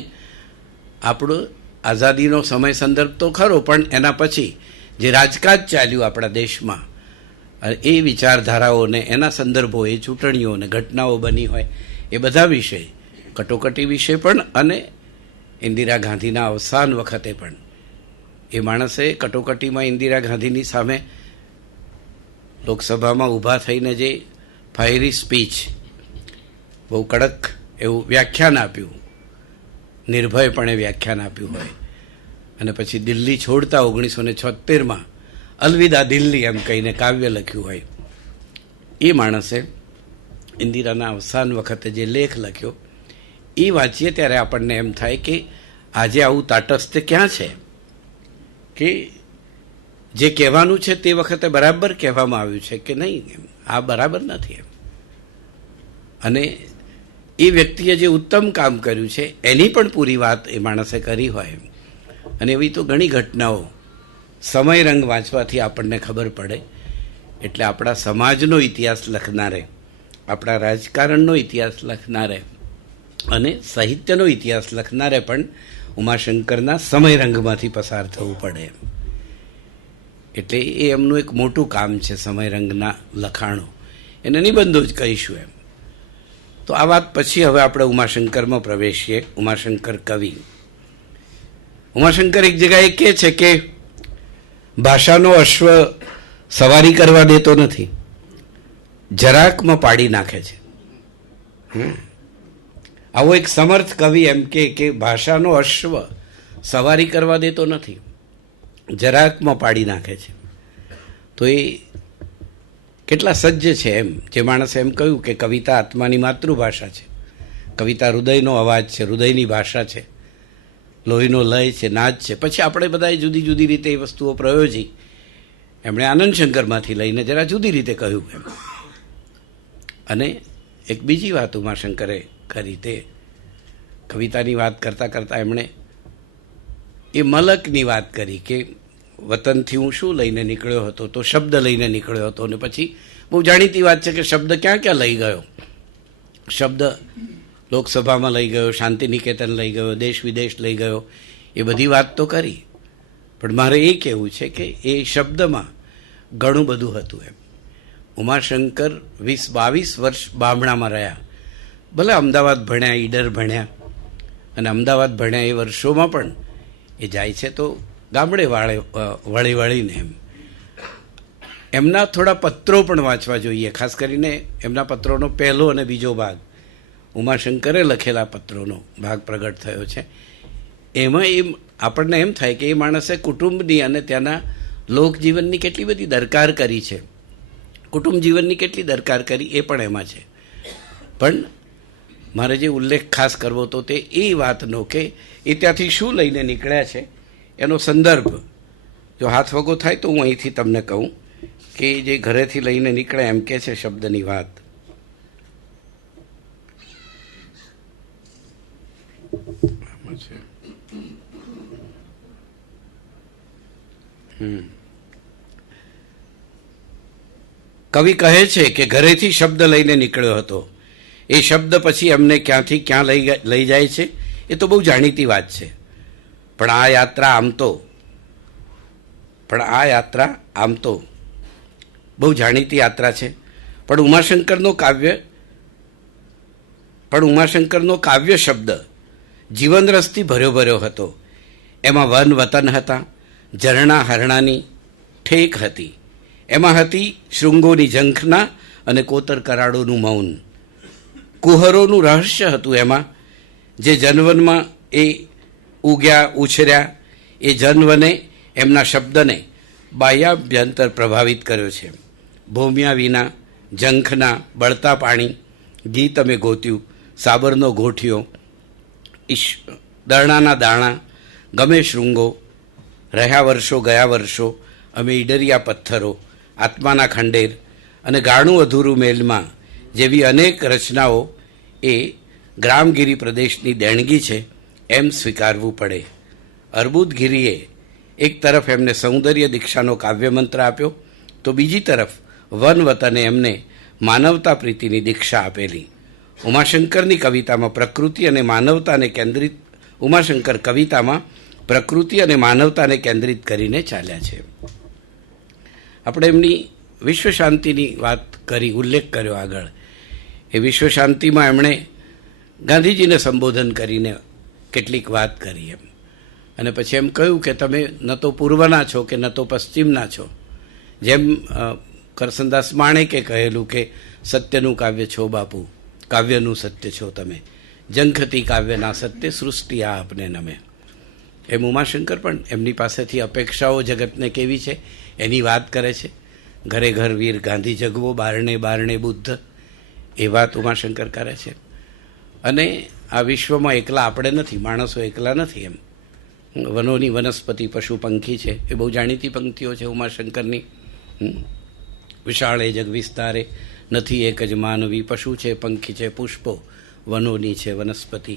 આપણો આઝાદીનો સમય સંદર્ભ તો ખરો, પણ એના પછી જે રાજકાજ ચાલ્યું આપણા દેશમાં, એ વિચારધારાઓને, એના સંદર્ભો, એ ચૂંટણીઓને, ઘટનાઓ બની હોય એ બધા વિશે, કટોકટી વિશે પણ, અને ઇન્દિરા ગાંધીના અવસાન વખતે પણ એ માણસે કટોકટીમાં ઇન્દિરા ગાંધીની સામે લોકસભામાં ઊભા થઈને જે ફાયરી સ્પીચ, બહુ કડક એવું વ્યાખ્યાન આપ્યું, નિર્ભયપણે વ્યાખ્યાન આપ્યું હોય, અને પછી દિલ્હી છોડતા 1976માં અલવિદા દિલ્હી એમ કહીને કાવ્ય લખ્યું હોય, એ માણસે ઇન્દિરાના અવસાન વખતે જે લેખ લખ્યો એ વાંચીએ ત્યારે આપણને એમ થાય કે આજે આવું તાટસ્થ્ય ક્યાં છે કે જે કહેવાનું છે તે વખતે બરાબર કહેવામાં આવ્યું છે કે નહીં, એમ આ બરાબર નથી એમ. અને એ વ્યક્તિએ જે ઉત્તમ કામ કર્યું છે એની પણ પૂરી વાત એ માણસે કરી હોય એમ. અને એવી તો ઘણી ઘટનાઓ સમય રંગ વાંચવાથી આપણને ખબર પડે. એટલે આપણા સમાજનો ઇતિહાસ લખનારે, આપણા રાજકારણનો ઇતિહાસ લખનારે અને સાહિત્યનો ઇતિહાસ લખનારે પણ ઉમાશંકરના સમય રંગમાંથી પસાર થવું પડે એમ. એટલે એ એમનું એક મોટું કામ છે, સમય રંગના લખાણો, એને નિબંધો જ કહીશું એમ. તો આ વાત પછી હવે આપણે ઉમાશંકરમાં પ્રવેશીએ. ઉમાશંકર કવિ. ઉમાશંકર એક જગ્યાએ કહે છે કે ભાષાનો અશ્વ સવારી કરવા દેતો નથી, જરાકમાં પાડી નાખે છે. આવો એક સમર્થ કવિ એમ કે ભાષાનો અશ્વ સવારી કરવા દેતો નથી, જરાકમાં પાડી નાખે છે. તો એ કેટલા સજ્જ છે એમ. જે માણસે એમ કહ્યું કે કવિતા આત્માની માતૃભાષા છે, કવિતા હૃદયનો અવાજ છે, હૃદયની ભાષા છે, લોહીનો લય છે, નાદ છે. પછી આપણે બધાએ જુદી જુદી રીતે એ વસ્તુઓ પ્રયોજી. એમણે આનંદશંકરમાંથી લઈને જરા જુદી રીતે કહ્યું એમ. અને એક બીજી વાત ઉમાશંકરે કરી, તે કવિતાની વાત કરતાં કરતાં એમણે એ મલકની વાત કરી કે વતનથી હું શું લઈને નીકળ્યો હતો, તો શબ્દ લઈને નીકળ્યો હતો. અને પછી બહુ જાણીતી વાત છે કે શબ્દ ક્યાં ક્યાં લઈ ગયો. શબ્દ લોકસભામાં લઈ ગયો, શાંતિ નિકેતન લઈ ગયો, દેશ વિદેશ લઈ ગયો, એ બધી વાત તો કરી. પણ મારે એ કહેવું છે કે એ શબ્દમાં ઘણું બધું હતું એમ. ઉમાશંકર 20-22 વર્ષ બામણામાં રહ્યા. ભલે અમદાવાદ ભણ્યા, ઈડર ભણ્યા, અને અમદાવાદ ભણ્યા એ વર્ષોમાં પણ એ જાય છે તો ગામડે વળીને એમ. એમના થોડા પત્રો પણ વાંચવા જોઈએ. ખાસ કરીને એમના પત્રોનો પહેલો અને બીજો ભાગ, ઉમાશંકરે લખેલા પત્રોનો ભાગ પ્રગટ થયો છે. એમાં એમ આપણને એમ થાય કે એ માણસે કુટુંબની અને ત્યાંના લોકજીવનની કેટલી બધી દરકાર કરી છે, કુટુંબ જીવનની કેટલી દરકાર કરી એ પણ એમાં છે. પણ મારે જે ઉલ્લેખ ખાસ કરવો તો તે એ વાતનો કે એ ત્યાંથી શું લઈને નીકળ્યા છે એનો સંદર્ભ જો હાથ વગો થાય તો હું અહીંથી તમને કહું કે જે ઘરેથી લઈને નીકળ્યા એમ કે છે શબ્દની વાત. કવિ કહે છે કે ઘરેથી શબ્દ લઈને નીકળ્યો હતો. એ શબ્દ પછી એમને ક્યાંથી ક્યાં લઈ જાય છે એ તો બહુ જાણીતી વાત છે. પણ આ યાત્રા આમ તો બહુ જાણીતી યાત્રા છે. પણ ઉમાશંકરનો કાવ્ય શબ્દ જીવનરસથી ભર્યો હતો. એમાં વન વતન હતા, ઝરણા હરણાની ઠેક હતી, એમાં હતી શૃંગોની ઝંખના અને કોતર કરાડોનું મૌન. કુહરોનું રહસ્ય હતું એમાં, જે જનવનમાં એ ઉગ્યા ઉછર્યા. એ જનવને એમના શબ્દને બાહ્યાભ્યંતર પ્રભાવિત કર્યો છે. ભૂમ્યા વિના, ઝંખના, બળતા પાણી, ગીત અમે ગોત્યું, સાબરનો ગોઠિયો, દરણાના દાણા, ગમે શૃંગો, રહ્યા વર્ષો ગયા વર્ષો, અમે ઈડરિયા પથ્થરો, આત્માના ખંડેર અને ગાણું અધૂરું મેલમાં જેવી અનેક રચનાઓ એ ગ્રામગીરી પ્રદેશની દેણગી છે એમ સ્વીકારવું પડે. અર્બુદગીરીએ એક તરફ એમને સૌંદર્ય દીક્ષાનો કાવ્યમંત્ર આપ્યો તો બીજી તરફ વન વતને એમને માનવતા પ્રીતિની દીક્ષા આપેલી. ઉમાશંકરની કવિતામાં પ્રકૃતિ અને માનવતાને કેન્દ્રિત કરીને ચાલ્યા છે. આપણે એમની વિશ્વ શાંતિની વાત કરી, ઉલ્લેખ કર્યો આગળ. એ વિશ્વ શાંતિમાં એમણે ગાંધીજીને સંબોધન કરીને કેટલીક વાત કરી એમ. અને પછી એમ કહ્યું કે તમે ન તો પૂર્વના છો કે ન તો પશ્ચિમના છો. જેમ કરસનદાસ માણેકે કહેલું કે સત્યનું કાવ્ય છો બાપુ, કાવ્યનું સત્ય છો તમે, જંખતી કાવ્યના સત્ય સૃષ્ટિ આ આપને નમે. એમ ઉમાશંકર પણ એમની પાસેથી અપેક્ષાઓ જગતને કેવી છે એની વાત કરે છે. ઘરે ઘર વીર ગાંધી જગવો, બારણે બારણે બુદ્ધ, એ વાત ઉમાશંકર કરે છે. અને આ વિશ્વમાં એકલા આપણે નથી, માણસો એકલા નથી. એમ વનોની વનસ્પતિ પશુ પંખી છે, એ બહુ જાણીતી પંક્તિઓ છે ઉમાશંકરની. વિશાળે જગ વિસ્તારે નથી એક જ માનવી, પશુ છે પંખી છે પુષ્પો, વનોની છે વનસ્પતિ.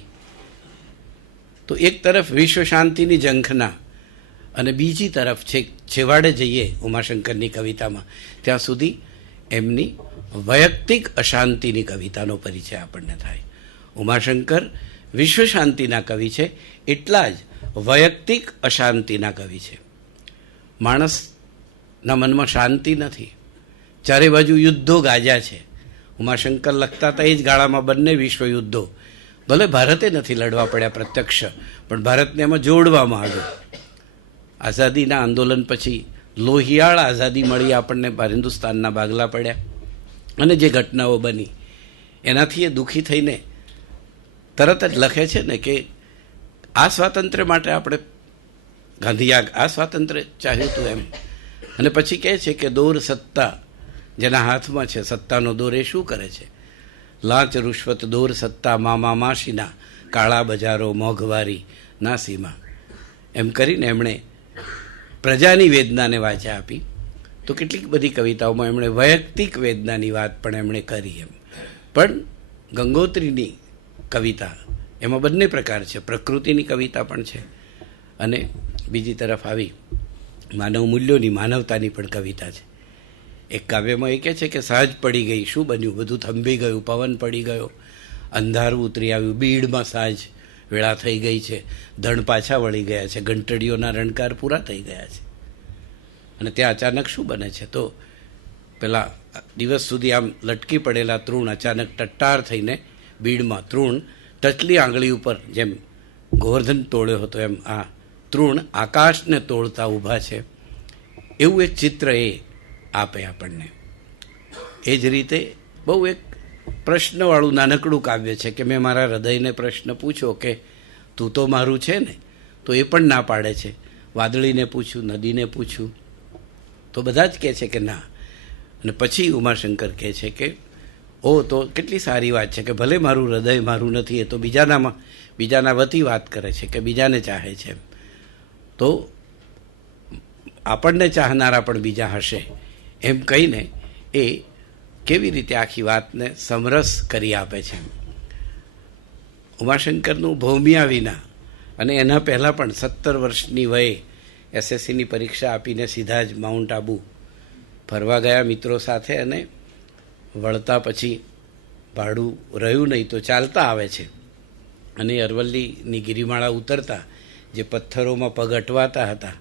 તો એક તરફ વિશ્વ શાંતિની ઝંખના અને બીજી તરફ છેવાડે જઈએ ઉમાશંકરની કવિતામાં ત્યાં સુધી એમની વૈયક્તિક અશાંતિની કવિતાનો પરિચય આપણને થાય. ઉમાશંકર વિશ્વ શાંતિના કવિ છે, એટલા જ વૈયક્તિક અશાંતિના કવિ છે. માણસના મનમાં શાંતિ નથી, ચારે બાજુ યુદ્ધો ગાજ્યા છે. ઉમાશંકર લખતા હતા એ જ ગાળામાં બંને વિશ્વ યુદ્ધો. ભલે ભારતે નથી લડવા પડ્યા પ્રત્યક્ષ, પણ ભારતને એમાં જોડવામાં આવ્યું. આઝાદીના આંદોલન પછી લોહિયાળ આઝાદી મળી આપણને, હિન્દુસ્તાનના ભાગલા પડ્યા અને જે ઘટનાઓ બની એનાથી એ દુઃખી થઈને તરત જ લખે છે ને કે આ સ્વાતંત્ર્ય માટે આપણે ગાંધીએ આ સ્વાતંત્ર્ય ચાહ્યું હતું એમ. અને પછી કહે છે કે દોર સત્તા જેના હાથમાં છે, સત્તાનો દોર એ શું કરે છે? લાંચ રૂશ્વત દોર સત્તા મામા માસીના, કાળા બજારો મોંઘવારી ના સીમા. એમ કરીને એમણે પ્રજાની વેદનાને વાચા આપી. તો કેટલીક બધી કવિતાઓમાં એમણે વૈયક્તિક વેદનાની વાત પણ એમણે કરી. એમ પણ ગંગોત્રીની કવિતા એમાં બંને પ્રકાર છે, પ્રકૃતિની કવિતા પણ છે અને બીજી તરફ આવી માનવ મૂલ્યોની, માનવતાની પણ કવિતા છે. એક કાવ્યમાં એ કહે છે કે સાંજ પડી ગઈ, શું બન્યું? બધું થંભી ગયું, પવન પડી ગયો, અંધારું ઉતરી આવ્યું, બીડમાં સાંજ વેળા થઈ ગઈ છે, ધણ પાછા વળી ગયા છે, ઘંટડીઓના રણકાર પૂરા થઈ ગયા છે. અને ત્યાં અચાનક શું બને છે? તો પેલા દિવસ સુધી આમ લટકી પડેલા તૃણ અચાનક ટટ્ટાર થઈને બીડમાં તૃણ ટચલી આંગળી ઉપર જેમ ગોવર્ધન તોડ્યો હતો એમ આ તૃણ આકાશને તોડતા ઊભા છે. એવું એક ચિત્ર એ આપે આપણને. એ જ રીતે બહુ એક પ્રશ્નવાળું નાનકડું કાવ્ય છે કે મેં મારા હૃદયને પ્રશ્ન પૂછ્યો કે તું તો મારું છે ને? તો એ પણ ના પાડે છે. વાદળીને પૂછ્યું, નદીને પૂછ્યું, તો બધા જ કહે છે કે ના. અને પછી ઉમાશંકર કહે છે કે ઓ, તો કેટલી સારી વાત છે કે ભલે મારું હૃદય મારું નથી, એ તો બીજાના વતી વાત કરે છે કે બીજાને ચાહે છે. તો આપણને ચાહનારા પણ બીજા હશે એમ કહીને એ કેવી રીતે આખી વાતને સમરસ કરી આપે છે. ઉમાશંકરનું ભૌમિયા વિના અને એના પહેલાં પણ 17 વર્ષની વયે એસએસસીની પરીક્ષા આપીને સીધા જ માઉન્ટ આબુ ફરવા ગયા મિત્રો સાથે, અને વળતા પછી ભાડું રહ્યું નહીં તો ચાલતા આવે છે. અને અરવલ્લીની ગિરિમાળા ઉતરતા જે પથ્થરોમાં પગ અટવાતા હતા,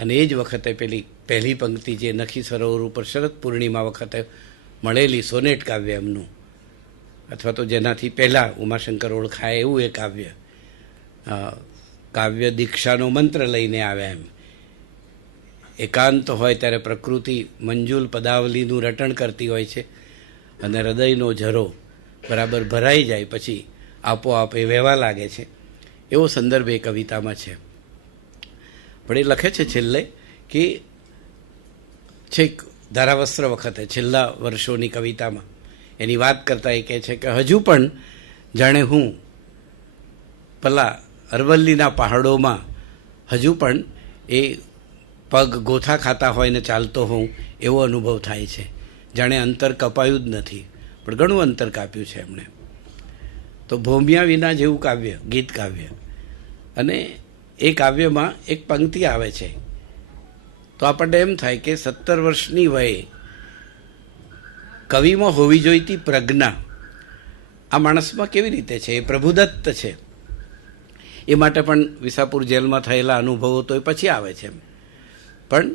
અને એ જ વખતે પહેલી પંક્તિ જે નખી સરોવર ઉપર શરદ પૂર્ણિમા વખતે મળેલી સોનેટ કાવ્ય એમનું, અથવા તો જેનાથી પહેલાં ઉમાશંકર ઓળખાય એવું એ કાવ્ય દીક્ષાનો મંત્ર લઈને આવ્યા. એમ એકાંત હોય ત્યારે પ્રકૃતિ મંજુલ પદાવલીનું રટણ કરતી હોય છે અને હૃદયનો ઝરો બરાબર ભરાઈ જાય પછી આપોઆપ એ વહેવા લાગે છે. એવો સંદર્ભ એ કવિતામાં છે. પણ એ લખે છે છેલ્લે કે છેક ધારાવસ્ત્ર વખતે છેલ્લા વર્ષોની કવિતામાં એની વાત કરતાં એ કહે છે કે હજુ પણ જાણે હું પેલા અરવલ્લીના પહાડોમાં હજુ પણ એ પગ ગોથા ખાતા હોય ને ચાલતો હોઉં એવો અનુભવ થાય છે. જાણે અંતર કપાયું જ નથી, પણ ઘણું અંતર કાપ્યું છે એમણે. તો ભૌમિયા વિના જેવું કાવ્ય, ગીત કાવ્ય. અને એ કાવ્યમાં એક પંક્તિ આવે છે તો આપણને એમ થાય કે 17 વર્ષની વયે કવિમાં હોવી જોઈતી પ્રજ્ઞા આ માણસમાં કેવી રીતે છે? એ પ્રભુદત્ત છે. એ માટે પણ વિસાપુર જેલમાં થયેલા અનુભવો તો એ પછી આવે છે. પણ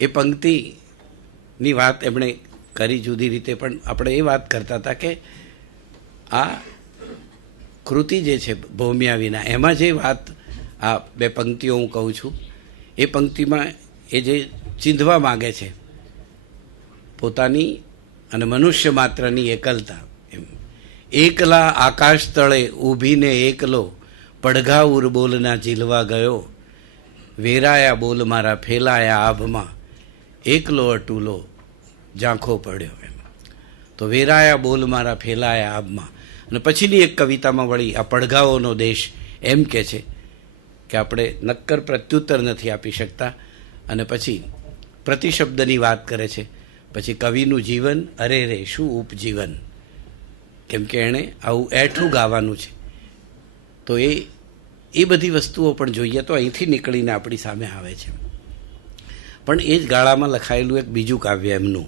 એ પંક્તિની વાત એમણે કરી જુદી રીતે. પણ આપણે એ વાત કરતા હતા કે આ કૃતિ જે છે ભૌમિયા વિના, એમાં જે વાત આ બે પંક્તિઓ હું કહું છું, એ પંક્તિમાં એ જે ચીંધવા માગે છે પોતાની અને મનુષ્ય માત્રની એકલતા. એમ એકલા આકાશ તળે ઊભીને એકલો પડઘા ઉર બોલના ઝીલવા ગયો, વેરાયા બોલ મારા ફેલાયા આભમાં, એકલો અટૂલો ઝાંખો પડ્યો. એમ તો વેરાયા બોલ મારા ફેલાયા આભમાં. અને પછીની એક કવિતામાં વળી આ પડઘાઓનો દેશ એમ કે છે કે આપણે નક્કર પ્રત્યુત્તર નથી આપી શકતા, અને પછી પ્રતિશબ્દની વાત કરે છે. પછી કવિનું જીવન અરે રે શું ઉપજીવન, કેમ કે એણે આવું એઠું ગાવાનું છે. તો એ બધી વસ્તુઓ પણ જોઈએ તો અહીંથી નીકળીને આપણી સામે આવે છે. પણ એ જ ગાળામાં લખાયેલું એક બીજું કાવ્ય એમનું,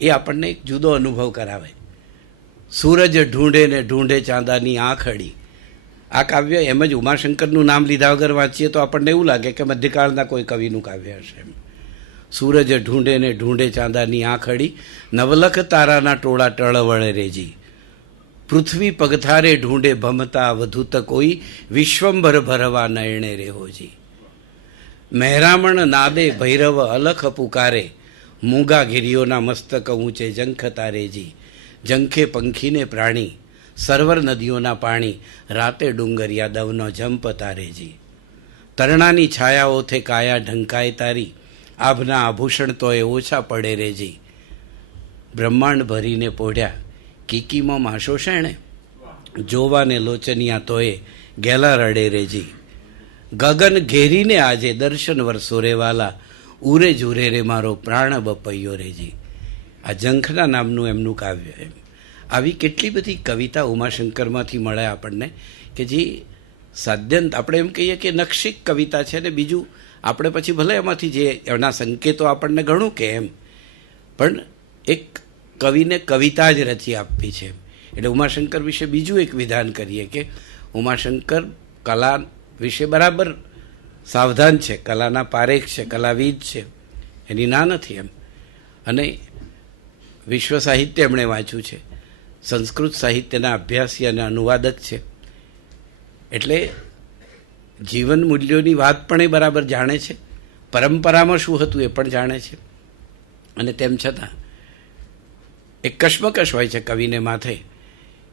એ આપણને એક જુદો અનુભવ કરાવે. સૂરજ ઢૂંઢે ને ઢૂંઢે ચાંદાની આંખ અડી. આ કાવ્ય એમ જ ઉમાશંકરનું નામ લીધા વગર વાંચીએ તો આપણને એવું લાગે કે મધ્યકાળના કોઈ કવિનું કાવ્ય હશે. એમ સૂરજ ઢૂંઢે ને ઢૂંઢે ચાંદાની આંખ અડી, નવલખ તારાના ટોળા ટળવળે રેજી, પૃથ્વી પગથારે ઢૂંઢે ભમતા વધુત કોઈ, વિશ્વંભર ભરવા નયણે રેહોજી. મહેરામણ નાદે ભૈરવ અલખ પુકારે, મૂંગા ગિરિયોના મસ્તક ઊંચે જંખ તારેજી, જંખે પંખીને પ્રાણી, સર્વર નદીઓના પાણી, રાતે ડુંગરિયા દવનો જંપ તારેજી. તરણાની છાયાઓથે કાયા ઢંકાય તારી, આભના આભૂષણ તોય ઓછા પડે રેજી. બ્રહ્માંડ ભરીને પોઢ્યા કીકીમાં માશો શેણે, જોવાને લોચનિયા તોય ગેલા રડે રેજી. ગગન ઘેરીને આજે દર્શન વરસો રેવાલા, ઉરે જુરે રે મારો પ્રાણ બપૈયો રેજી. આ જંખના નામનું એમનું કાવ્ય. એમ આવી કેટલી બધી કવિતા ઉમાશંકરમાંથી મળે આપણને કે જે સાદ્યંત આપણે એમ કહીએ કે નક્ષિક કવિતા છે, ને બીજું આપણે પછી ભલે એમાંથી જે એના સંકેતો આપણને ઘણું કે એમ, પણ એક કવિને કવિતા જ રચી આપવી છે. એટલે ઉમાશંકર વિશે બીજું એક વિધાન કરીએ કે ઉમાશંકર કલા વિશે બરાબર સાવધાન છે, કલાના પારેખ છે, કલાવિદ છે, એની ના નથી. એમ અને વિશ્વ સાહિત્ય એમણે વાંચ્યું છે, સંસ્કૃત સાહિત્યના અભ્યાસી અને અનુવાદક છે. એટલે જીવન મૂલ્યોની વાત પણ એ બરાબર જાણે છે, પરંપરામાં શું હતું એ પણ જાણે છે. અને તેમ છતાં એક કશ્મકશ હોય છે કવિને માથે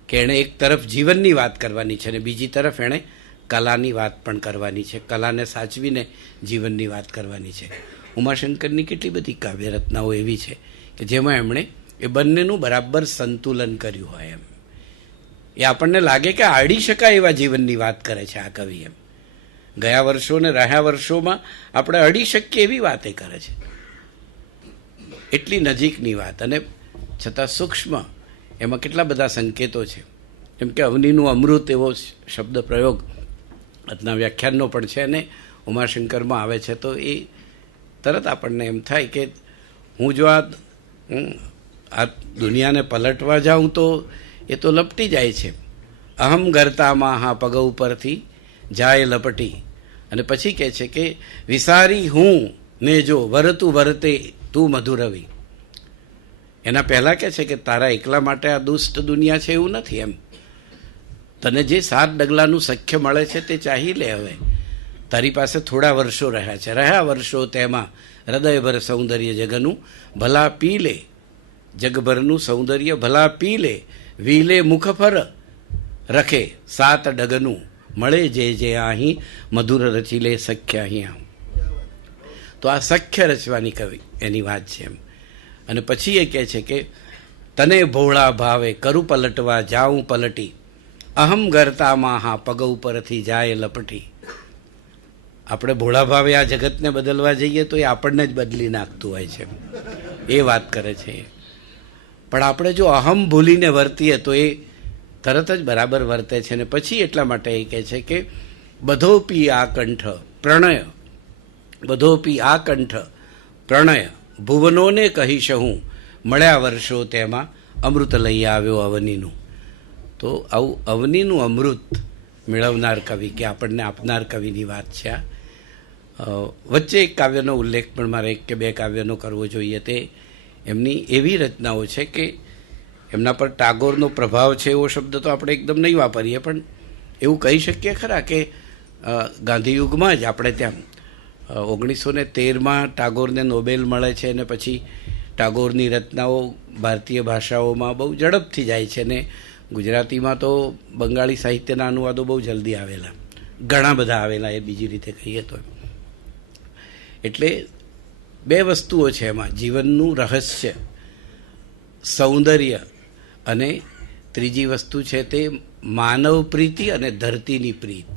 કે એણે એક તરફ જીવનની વાત કરવાની છે અને બીજી તરફ એણે કલાની વાત પણ કરવાની છે, કલાને સાચવીને જીવનની વાત કરવાની છે. ઉમાશંકરની કેટલી બધી કાવ્યરચનાઓ એવી છે કે જેમાં એમણે એ બંનેનું બરાબર સંતુલન કર્યું હોય. એમ એ આપણને લાગે કે આડી શકાય એવા જીવનની વાત કરે છે આ કવિ. એમ ગયા વર્ષો ને રહ્યા વર્ષોમાં આપણે અડી શકીએ એવી વાતે કરે છે, એટલી નજીકની વાત, અને છતાં સૂક્ષ્મ એમાં કેટલા બધા સંકેતો છે. જેમ કે અવનીનું અમૃત એવો શબ્દ પ્રયોગ આજના વ્યાખ્યાનનો પણ છે અને ઉમાશંકરમાં આવે છે, તો એ તરત આપણને એમ થાય કે હું જો આ દુનિયાને પલટવા જાઉં તો એ તો લપટી જાય છે. અહમ ગરતામાં હા પગ ઉપરથી જાય લપટી. અને પછી કહે છે કે વિસારી હું ને જો વરતું વરતે તું મધુરવી. એના પહેલાં કહે છે કે તારા એકલા માટે આ દુષ્ટ દુનિયા છે એવું નથી. એમ તને જે 7 ડગલાનું સખ્ય મળે છે તે ચાહી લે. હવે તારી પાસે થોડા વર્ષો રહ્યા છે, રહ્યા વર્ષો તેમાં હૃદયભર સૌંદર્ય જગનું ભલા પી લે. જગભરનું સૌંદર્ય ભલા પી લે. વીલે મુખફર રખે 7 ડગનું મળે જે અહીં મધુર રચી લે સખ્ય અહીં. તો આ સખ્ય રચવાની કવિ એની વાત છે. એમ અને પછી એ કહે છે કે તને ભોળા ભાવે કરું પલટવા જાઉં પલટી, અહમ ગરતામાં હા પગ ઉપરથી જાય લપટી. આપણે ભોળા ભાવે આ જગતને બદલવા જઈએ તો એ આપણને જ બદલી નાખતું હોય છે, એ વાત કરે છે. પણ આપણે જો અહમ ભૂલીને વર્તીએ તો એ તરત જ બરાબર વર્તે છે. ને પછી એટલા માટે એ કહે છે કે બધો પી આ કંઠ પ્રણય, બધો પી આ કંઠ પ્રણય, ભુવનોને કહીશ હું મળ્યા વર્ષો તેમાં અમૃત લઈ આવ્યો અવનીનું. તો આવું અવનીનું અમૃત મેળવનાર કવિ કે આપણને આપનાર કવિની વાત છે. વચ્ચે એક કાવ્યનો ઉલ્લેખ પણ મારે 1 કે 2 કાવ્યનો કરવો જોઈએ. તે એમની એવી રચનાઓ છે કે એમના પર ટાગોરનો પ્રભાવ છે એવો શબ્દ તો આપણે એકદમ નહીં વાપરીએ, પણ એવું કહી શકીએ ખરા કે ગાંધીયુગમાં જ આપણે ત્યાં 1913માં ટાગોરને નોબેલ મળે છે અને પછી ટાગોરની રચનાઓ ભારતીય ભાષાઓમાં બહુ ઝડપથી જાય છે ને ગુજરાતીમાં તો બંગાળી સાહિત્યના અનુવાદો બહુ જલ્દી આવેલા, ઘણા બધા આવેલા, એ બીજી રીતે કહીએ તો. એટલે બે વસ્તુઓ છે એમાં, જીવનનું રહસ્ય, સૌંદર્ય, અને ત્રીજી વસ્તુ છે તે માનવ પ્રીતિ અને ધરતીની પ્રીત.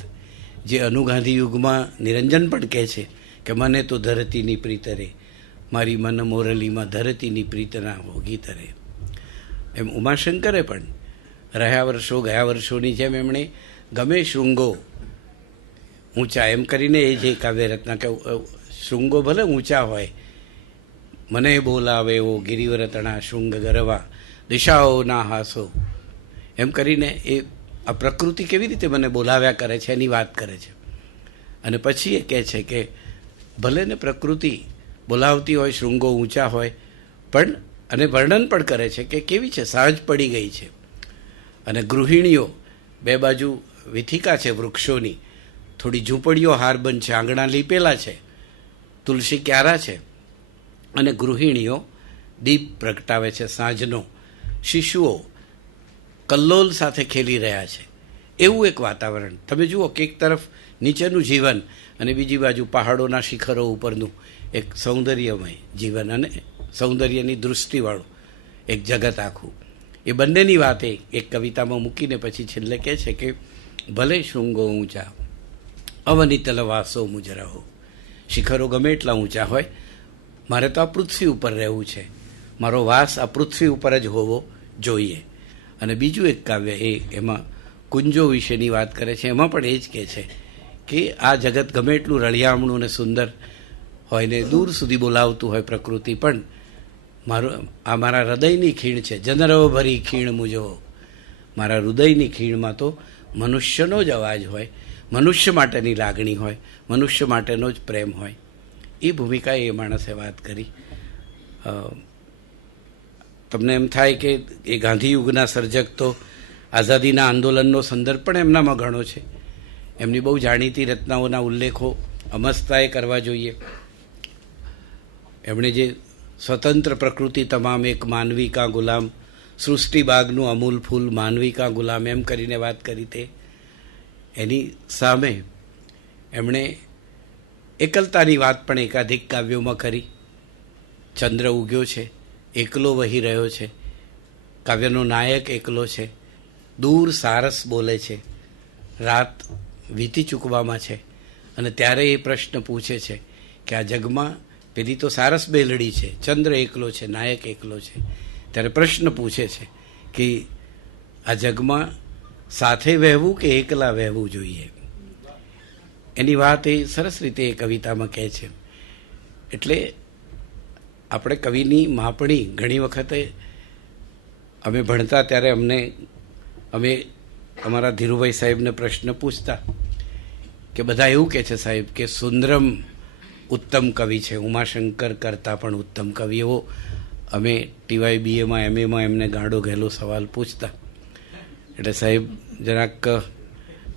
જે અનુગાંધી યુગમાં નિરંજન પણ કહે છે કે મને તો ધરતીની પ્રીત રે, મારી મન મોરલીમાં ધરતીની પ્રીતના ભોગી તરે. એમ ઉમાશંકરે પણ રહ્યા વર્ષો ગયા વર્ષોની જેમ એમણે ગમે શૃંગો ઊંચા એમ કરીને એ જે કાવ્ય રચના કે શૃંગો ભલે ઊંચા હોય, મને બોલાવે એવો ગિરિવર તણા શૃંગ ગરવા દિશાઓના હાસો, એમ કરીને એ આ પ્રકૃતિ કેવી રીતે મને બોલાવ્યા કરે છે એની વાત કરે છે. અને પછી એ કહે છે કે ભલે ને પ્રકૃતિ બોલાવતી હોય, શૃંગો ઊંચા હોય, પણ અને વર્ણન પણ કરે છે કે કેવી છે, સાંજ પડી ગઈ છે અને ગૃહિણીઓ બે બાજુ વિથિકા છે વૃક્ષોની, થોડી ઝૂંપડીઓ હારબંધ છે, આંગણા લીપેલા છે, તુલસી ક્યારા છે, અને ગૃહિણીઓ દીપ પ્રગટાવે છે સાંજનો, શિશુઓ કલ્લોલ સાથે ખેલી રહ્યા છે. એવું એક વાતાવરણ તમે જુઓ કે એક તરફ નીચેનું જીવન અને બીજી બાજુ પહાડોના શિખરો ઉપરનું એક સૌંદર્યમય જીવન અને સૌંદર્યની દૃષ્ટિવાળું એક જગત આખું. એ બંનેની વાત એક કવિતામાં મૂકીને પછી છેલ્લે કહે છે કે ભલે શૃંગો ઊંચા અવનિતલ વાસો મુજરાહો, શિખરો ગમે એટલા ઊંચા હોય, મારે તો આ પૃથ્વી ઉપર રહેવું છે, મારો વાસ આ પૃથ્વી ઉપર જ હોવો જોઈએ. અને બીજું એક કાવ્ય એમાં કુંજો વિશેની વાત કરે છે, એમાં પણ એ જ કહે છે કે આ જગત ગમે એટલું રળિયામણું અને સુંદર હોય ને દૂર સુધી બોલાવતું હોય પ્રકૃતિ, પણ આ મારા હૃદયની ખીણ છે, જનરવ ભરી ખીણ મુજો, મારા હૃદયની ખીણમાં તો મનુષ્યનો જ અવાજ હોય, મનુષ્ય માટેની લાગણી હોય, મનુષ્ય માટેનો જ પ્રેમ હોય. એ ભૂમિકા એ માણસે વાત કરી. તમને એમ થાય કે એ ગાંધીયુગના સર્જક તો આઝાદીના આંદોલનનો સંદર્ભ પણ એમનામાં ઘણો છે. એમની બહુ જાણીતી રચનાઓના ઉલ્લેખો અમસ્તાએ કરવા જોઈએ. એમણે જે સ્વતંત્ર પ્રકૃતિ તમામ એક માનવી કા ગુલામ, સૃષ્ટિ બાગનું અમૂલ ફૂલ માનવી કા ગુલામ એમ કરીને વાત કરી, તે એની સામે એમણે એકલતાની વાત પણ એકાધિક કાવ્યોમાં કરી. ચંદ્ર ઉગ્યો છે, એકલો વહી રહ્યો છે, કાવ્યનો નાયક એકલો છે, દૂર સારસ બોલે છે, રાત વીતી ચૂકવામાં છે, અને ત્યારે એ પ્રશ્ન પૂછે છે કે આ જગમાં પેલી તો સારસ બેલડી છે, ચંદ્ર એકલો છે, નાયક એકલો છે, ત્યારે પ્રશ્ન પૂછે છે કે આ જગમાં સાથે વહેવું કે એકલા વહેવું જોઈએ. એની વાત એ સરસ રીતે એ કવિતામાં કહે છે. એટલે આપણે કવિની માપણી ઘણી વખતે અમે ભણતા ત્યારે અમે અમારા ધીરુભાઈ સાહેબને પ્રશ્ન પૂછતા કે બધા એવું કહે છે સાહેબ કે સુંદરમ ઉત્તમ કવિ છે, ઉમાશંકર કરતાં પણ ઉત્તમ કવિ, એવો અમે ટીવાય બીએમાં એમએમાં એમને ગાંડો ઘેલો સવાલ પૂછતા. એટલે સાહેબ જરાક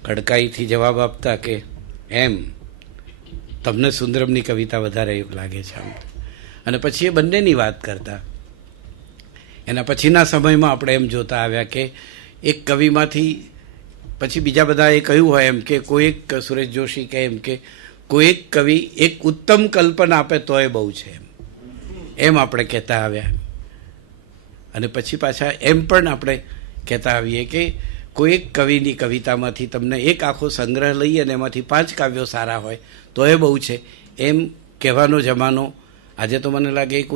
કડકાઈથી જવાબ આપતા કે એમ તમને સુંદરમની કવિતા વધારે એવું લાગે છે આમ. અને પછી એ બંનેની વાત કરતા. એના પછીના સમયમાં આપણે એમ જોતા આવ્યા કે એક કવિમાંથી પછી બીજા બધાએ કહ્યું હોય એમ કે કોઈ એક સુરેશ જોશી કહે એમ કે કોઈ એક કવિ એક ઉત્તમ કલ્પના આપે તોય બહુ છે એમ આપણે કહેતા આવ્યા. અને પછી પાછા એમ પણ આપણે કહેતા આવીએ કે કોઈ એક કવિની કવિતામાંથી તમને એક આખો સંગ્રહ લઈએ અને એમાંથી 5 કાવ્યો સારા હોય તોય બહુ છે એમ કહેવાનો જમાનો. આજે તો મને લાગે એક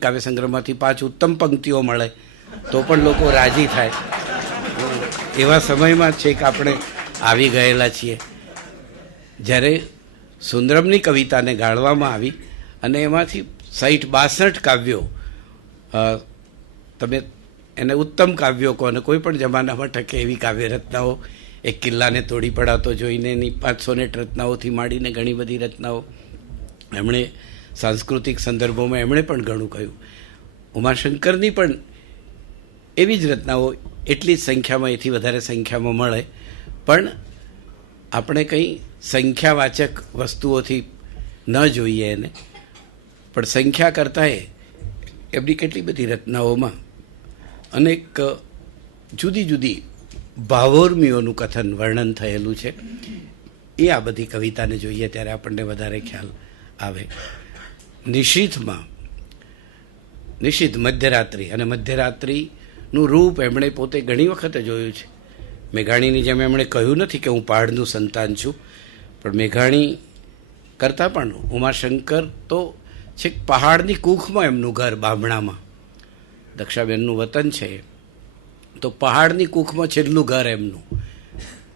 કાવ્ય સંગ્રહમાંથી 5 ઉત્તમ પંક્તિઓ મળે તો પણ લોકો રાજી થાય. એવા સમયમાં છે કે આપણે આવી ગયેલા છીએ જ્યારે સુંદરમની કવિતાને ગાળવામાં આવી અને એમાંથી 60-62 કાવ્યો તમે એને ઉત્તમ કાવ્યો કહો અને કોઈ પણ જમાનામાં ટકે એવી કાવ્ય રચનાઓ, એક કિલ્લાને તોડી પડાતો જોઈને એની 500 રચનાઓથી માંડીને ઘણી બધી રચનાઓ એમણે સાંસ્કૃતિક સંદર્ભોમાં એમણે પણ ઘણું કહ્યું. ઉમાશંકરની પણ એવી જ રચનાઓ એટલી જ સંખ્યામાં, એથી વધારે સંખ્યામાં મળે, પણ આપણે કંઈ સંખ્યાવાચક વસ્તુઓથી ન જોઈએ એને, પણ સંખ્યા કરતાં એમની કેટલી બધી રચનાઓમાં અનેક જુદી જુદી ભાવોર્મીઓનું કથન વર્ણન થયેલું છે. એ આ બધી કવિતાને જોઈએ ત્યારે આપણને વધારે ખ્યાલ આવે. નિશીથ મધ્યરાત્રિ, અને મધ્યરાત્રિનું રૂપ એમણે પોતે ઘણી વખતે જોયું છે. મેઘાણીની જેમ એમણે કહ્યું નથી કે હું પહાડનું સંતાન છું, પણ મેઘાણી કરતાં પણ ઉમાશંકર તો છેક પહાડની કૂખમાં એમનું ઘર, બામણામાં દક્ષાબેનનું વતન છે, તો પહાડની કૂખમાં છેલ્લું ઘર એમનું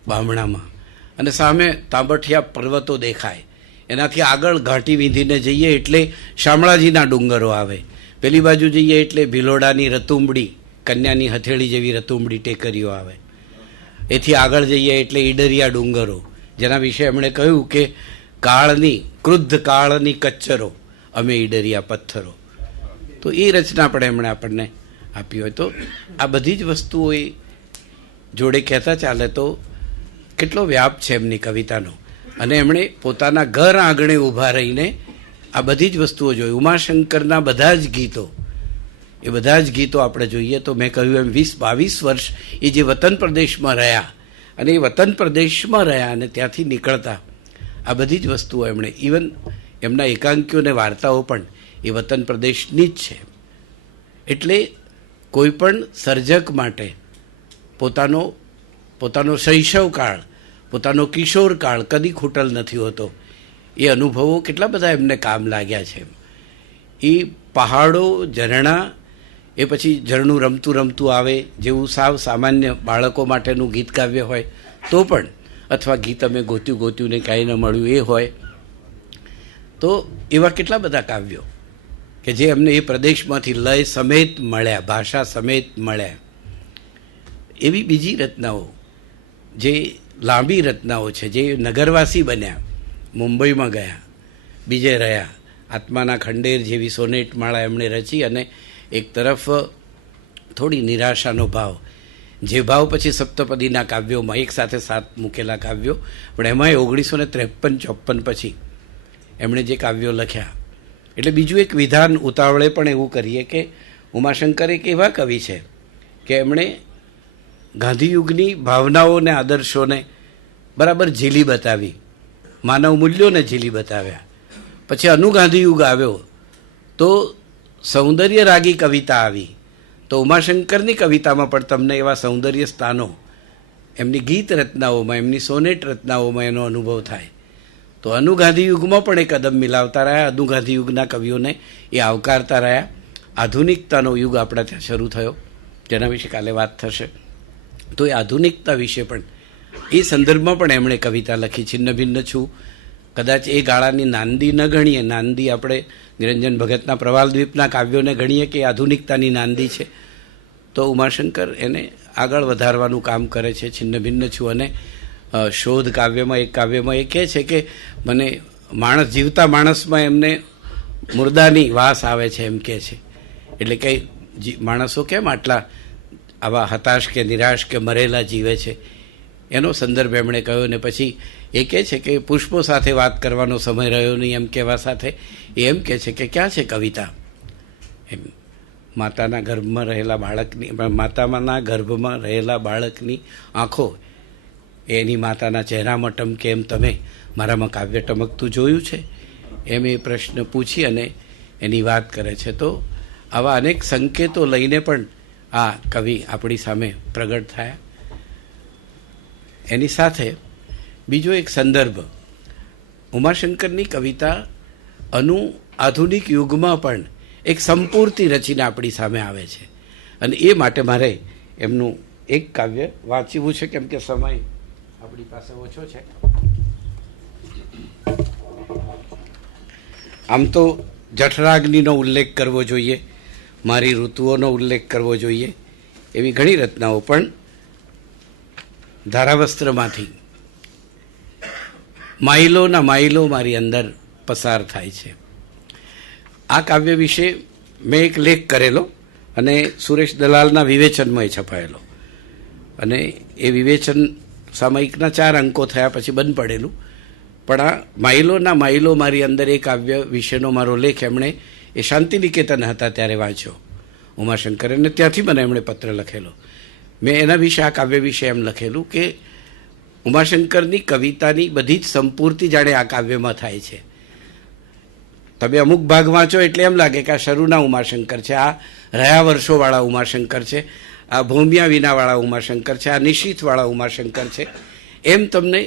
બામણામાં, અને સામે તાંબઠિયા પર્વતો દેખાય. એનાથી આગળ ઘાટી વીંધીને જઈએ એટલે શામળાજીના ડુંગરો આવે, પેલી બાજુ જઈએ એટલે ભિલોડાની રતુંબડી, કન્યાની હથેળી જેવી રતુંબડી ટેકરીઓ આવે, એથી આગળ જઈએ એટલે ઈડરિયા ડુંગરો, જેના વિશે એમણે કહ્યું કે ક્રુદ્ધ કાળની કચ્ચરો, અમે ઈડરિયા પથ્થરો. તો એ રચના પણ એમણે આપણને આપી હોય. તો આ બધી જ વસ્તુઓ એ જોડે કહેતા ચાલે તો કેટલો વ્યાપ છે એમની કવિતાનો. અને એમણે પોતાના ઘર આંગણે ઊભા રહીને આ બધી જ વસ્તુઓ જોઈ. ઉમાશંકરના બધા જ ગીતો, એ બધા જ ગીતો આપણે જોઈએ તો મેં કહ્યું એમ 20-22 વર્ષ એ જે વતન પ્રદેશમાં રહ્યા, અને એ વતન પ્રદેશમાં રહ્યા અને ત્યાંથી નીકળતા આ બધી જ વસ્તુઓ એમણે, ઇવન એમના એકાંકીઓ અને વાર્તાઓ પણ એ વતન પ્રદેશની જ છે. એટલે કોઈ પણ સર્જક માટે પોતાનો શૈશવકાળ, પોતાનો કિશોરકાળ કદી ખૂટલ નથી હોતો. એ અનુભવો કેટલા બધા એમને કામ લાગ્યા છે. એ પહાડો, ઝરણા, એ પછી ઝરણું રમતું રમતું આવે જેવું સાવ સામાન્ય બાળકો માટેનું ગીત કાવ્ય હોય તો પણ, અથવા ગીત અમે ગોત્યું ને કાંઈ ન મળ્યું એ હોય, તો એવા કેટલા બધા કાવ્યો કે જે એમને એ પ્રદેશમાંથી લય સમેત મળ્યા, ભાષા સમેત મળ્યા. એવી બીજી રચનાઓ, જે લાંબી રચનાઓ છે, જે નગરવાસી બન્યા, મુંબઈમાં ગયા, બીજે રહ્યા, આત્માના ખંડેર જેવી સોનેટ માળા એમણે રચી, અને એક તરફ થોડી નિરાશાનો ભાવ, જે ભાવ પછી સપ્તપદીના કાવ્યોમાં એક સાથે 7 મૂકેલા કાવ્યો, પણ એમાંય 1953-54 પછી એમણે જે કાવ્યો લખ્યા. એટલે બીજું એક વિધાન ઉતાવળે પણ એવું કરીએ કે ઉમાશંકર એક એવા કવિ છે કે એમણે ગાંધીયુગની ભાવનાઓને, આદર્શોને બરાબર ઝીલી બતાવી, માનવ મૂલ્યોને ઝીલી બતાવ્યા. પછી અનુગાંધીયુગ આવ્યો તો સૌંદર્ય રાગી કવિતા આવી, તો ઉમાશંકરની કવિતામાં પણ તમને એવા સૌંદર્ય સ્થાનો એમની ગીત રચનાઓમાં, એમની સોનેટ રચનાઓમાં એનો અનુભવ થાય. તો અનુગાંધીયુગમાં પણ એ કદમ મિલાવતા રહ્યા, અનુગાંધીયુગના કવિઓને એ આવકારતા રહ્યા. આધુનિકતાનો યુગ આપણા ત્યાં શરૂ થયો, જેના વિશે કાલે વાત થશે. તો એ આધુનિકતા વિશે પણ, એ સંદર્ભમાં પણ એમણે કવિતા લખી. છિન્ન ભિન્ન છું કદાચ એ ગાળાની નાંદી ન ગણીએ, નાંદી આપણે નિરંજન ભગતના પ્રવાલદ્વીપના કાવ્યોને ગણીએ કે આધુનિકતાની નાંદી છે, તો ઉમાશંકર એને આગળ વધારવાનું કામ કરે છે. છિન્ન ભિન્ન છું અને શોધ કાવ્યમાં, એક કાવ્યમાં એ કહે છે કે મને જીવતા માણસમાં એમને મુર્દાની વાસ આવે છે એમ કહે છે. એટલે કે માણસો કેમ આટલા આવા હતાશ કે નિરાશ કે મરેલા જીવે છે, એનો સંદર્ભ એમણે કહ્યો. ને પછી એ કહે છે કે પુષ્પો સાથે વાત કરવાનો સમય રહ્યો નહીં એમ કહેવા સાથે એ એમ કહે છે કે ક્યાં છે કવિતા, એમ માતાના ગર્ભમાં રહેલા બાળકની આંખો એની માતાના ચહેરામાં ટમકે એમ તમે મારામાં કાવ્ય ટમકતું જોયું છે, એમ એ પ્રશ્ન પૂછી અને એની વાત કરે છે. તો આવા અનેક સંકેતો લઈને પણ આ કવિ આપણી સામે પ્રગટ થયા. એની સાથે બીજો એક સંદર્ભ, ઉમાશંકરની કવિતા આધુનિક યુગમાં પણ એક સંપૂર્તિ રચીને આપણી સામે આવે છે. અને એ માટે મારે એમનું એક કાવ્ય વાંચવું છે, કેમ કે સમય આપણી પાસે ઓછો છે. આમ તો જઠરાગ્નિનો ઉલ્લેખ કરવો જોઈએ, મારી ઋતુઓનો ઉલ્લેખ કરવો જોઈએ, એવી ઘણી રચનાઓ, પણ ધારાવસ્ત્રમાંથી માઇલોના માઇલો મારી અંદર પસાર થાય છે. આ કાવ્ય વિશે મેં એક લેખ કરેલો અને સુરેશ દલાલના વિવેચનમાં એ છપાયેલો, અને એ વિવેચન સામયિકના 4 અંકો થયા પછી બંધ પડેલું. પણ આ માઇલોના માઇલો મારી અંદર એ કાવ્ય વિશેનો મારો લેખ એમણે એ શાંતિનિકેતન હતા ત્યારે વાંચ્યો ઉમાશંકર, અને ત્યાંથી મને એમણે પત્ર લખેલો. મેં એના વિશે, આ કાવ્ય વિશે એમ લખેલું કે ઉમાશંકરની કવિતાની બધી જ સંપૂર્તિ જાણે આ કાવ્યમાં થાય છે. તમે અમુક ભાગ વાંચો એટલે એમ લાગે કે આ શરૂના ઉમાશંકર છે, આ રહ્યા વર્ષોવાળા ઉમાશંકર છે, આ ભૂમિયા વિનાવાળા ઉમાશંકર છે, આ નિશીથવાળા ઉમાશંકર છે. એમ તમને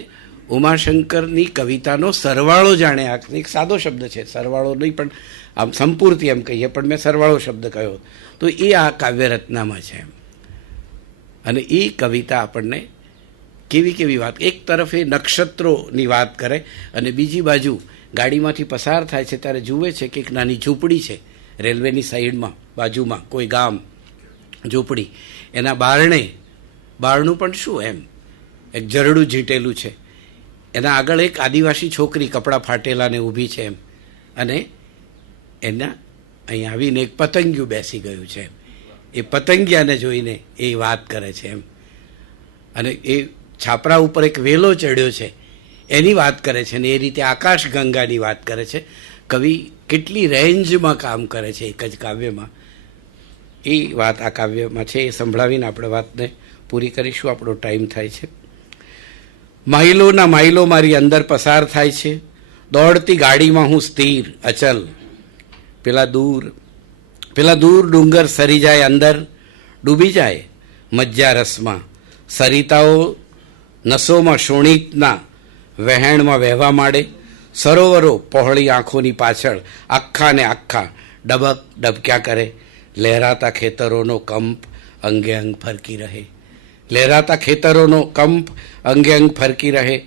ઉમાશંકરની કવિતાનો સરવાળો જાણે, આ એક સાદો શબ્દ છે, સરવાળો નહીં પણ આમ સંપૂર્તિ એમ કહીએ, પણ મેં સરવાળો શબ્દ કહ્યો, તો એ આ કાવ્યરત્નામાં છે. અને એ કવિતા આપણને કેવી કેવી વાત, એક તરફ એ નક્ષત્રોની વાત કરે અને બીજી બાજુ ગાડીમાંથી પસાર થાય છે ત્યારે જુએ છે કે એક નાની ઝૂંપડી છે રેલવેની સાઈડમાં, બાજુમાં કોઈ ગામ, ઝૂંપડી, એના બારણું પણ શું એમ એક જરડું ઝીંટેલું છે, એના આગળ એક આદિવાસી છોકરી કપડાં ફાટેલાને ઊભી છે એમ, અને એના અહીં આવીને એક પતંગિયું બેસી ગયું છે એમ. એ પતંગિયાને જોઈને એ વાત કરે છે એમ, અને એ છાપરા ઉપર એક વેલો ચડ્યો છે એની વાત કરે છે, ને એ રીતે આકાશ ગંગાની વાત કરે છે. કવિ કેટલી રેન્જમાં કામ કરે છે એક જ કાવ્યમાં, એ વાત આ કાવ્યમાં છે. એ સંભળાવીને આપણે વાતને પૂરી કરીશું, આપણો ટાઈમ થાય છે. માઇલોના માઇલો મારી અંદર પસાર થાય છે, દોડતી ગાડીમાં હું સ્થિર અચલ, પેલા દૂર ડુંગર સરી જાય અંદર, ડૂબી જાય મજ્જા રસમાં, સરિતાઓ નસોમાં શોણિતના વહેણમાં વહેવા માંડે, સરોવરો પહોળી આંખોની પાછળ આખા ને આખા ડબક ડબક્યા કરે, લહેરાતા ખેતરોનો કંપ અંગે અંગ ફરકી રહે, લહેરાતા ખેતરોનો કંપ અંગે અંગ ફરકી રહે,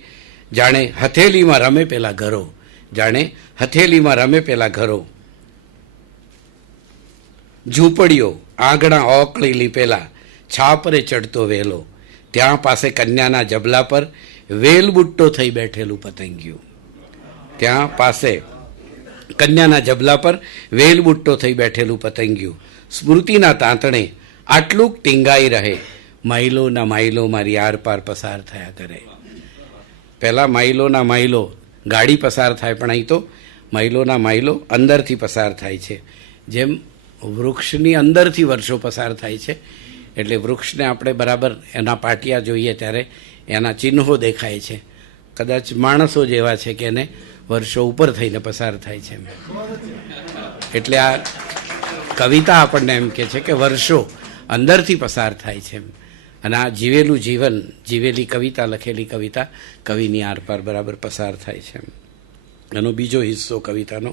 જાણે હથેલીમાં રમે પેલા ઘરો, જાણે હથેલીમાં રમે પેલા ઘરો, ઝૂંપડીઓ આંગણા ઓકળી લીપેલા, છાપરે ચડતો વેલો, ત્યાં પાસે કન્યાના જબલા પર વેલ બુટ્ટો થઈ બેઠેલું પતંગિયું, ત્યાં પાસે કન્યાના જબલા પર વેલ બુટ્ટો થઈ બેઠેલું પતંગિયું, સ્મૃતિના તાંતણે આટલું ટીંગાઈ રહે, માઇલોના માઇલો મારી આરપાર પસાર થયા કરે. પહેલાં માઇલોના માઇલો ગાડી પસાર થાય, પણ અહીં તો માઇલોના માઇલો અંદરથી પસાર થાય છે. જેમ વૃક્ષની અંદરથી વર્ષો પસાર થાય છે, એટલે વૃક્ષને આપણે બરાબર એના પાટિયા જોઈએ ત્યારે એના ચિહ્નો દેખાય છે. કદાચ માણસો જેવા છે કે એને વર્ષો ઉપર થઈને પસાર થાય છે. એટલે આ કવિતા આપણને એમ કહે છે કે વર્ષો અંદરથી પસાર થાય છે, અને આ જીવેલું જીવન, જીવેલી કવિતા, લખેલી કવિતા કવિની આરપાર બરાબર પસાર થાય છે. એનો બીજો હિસ્સો કવિતાનો,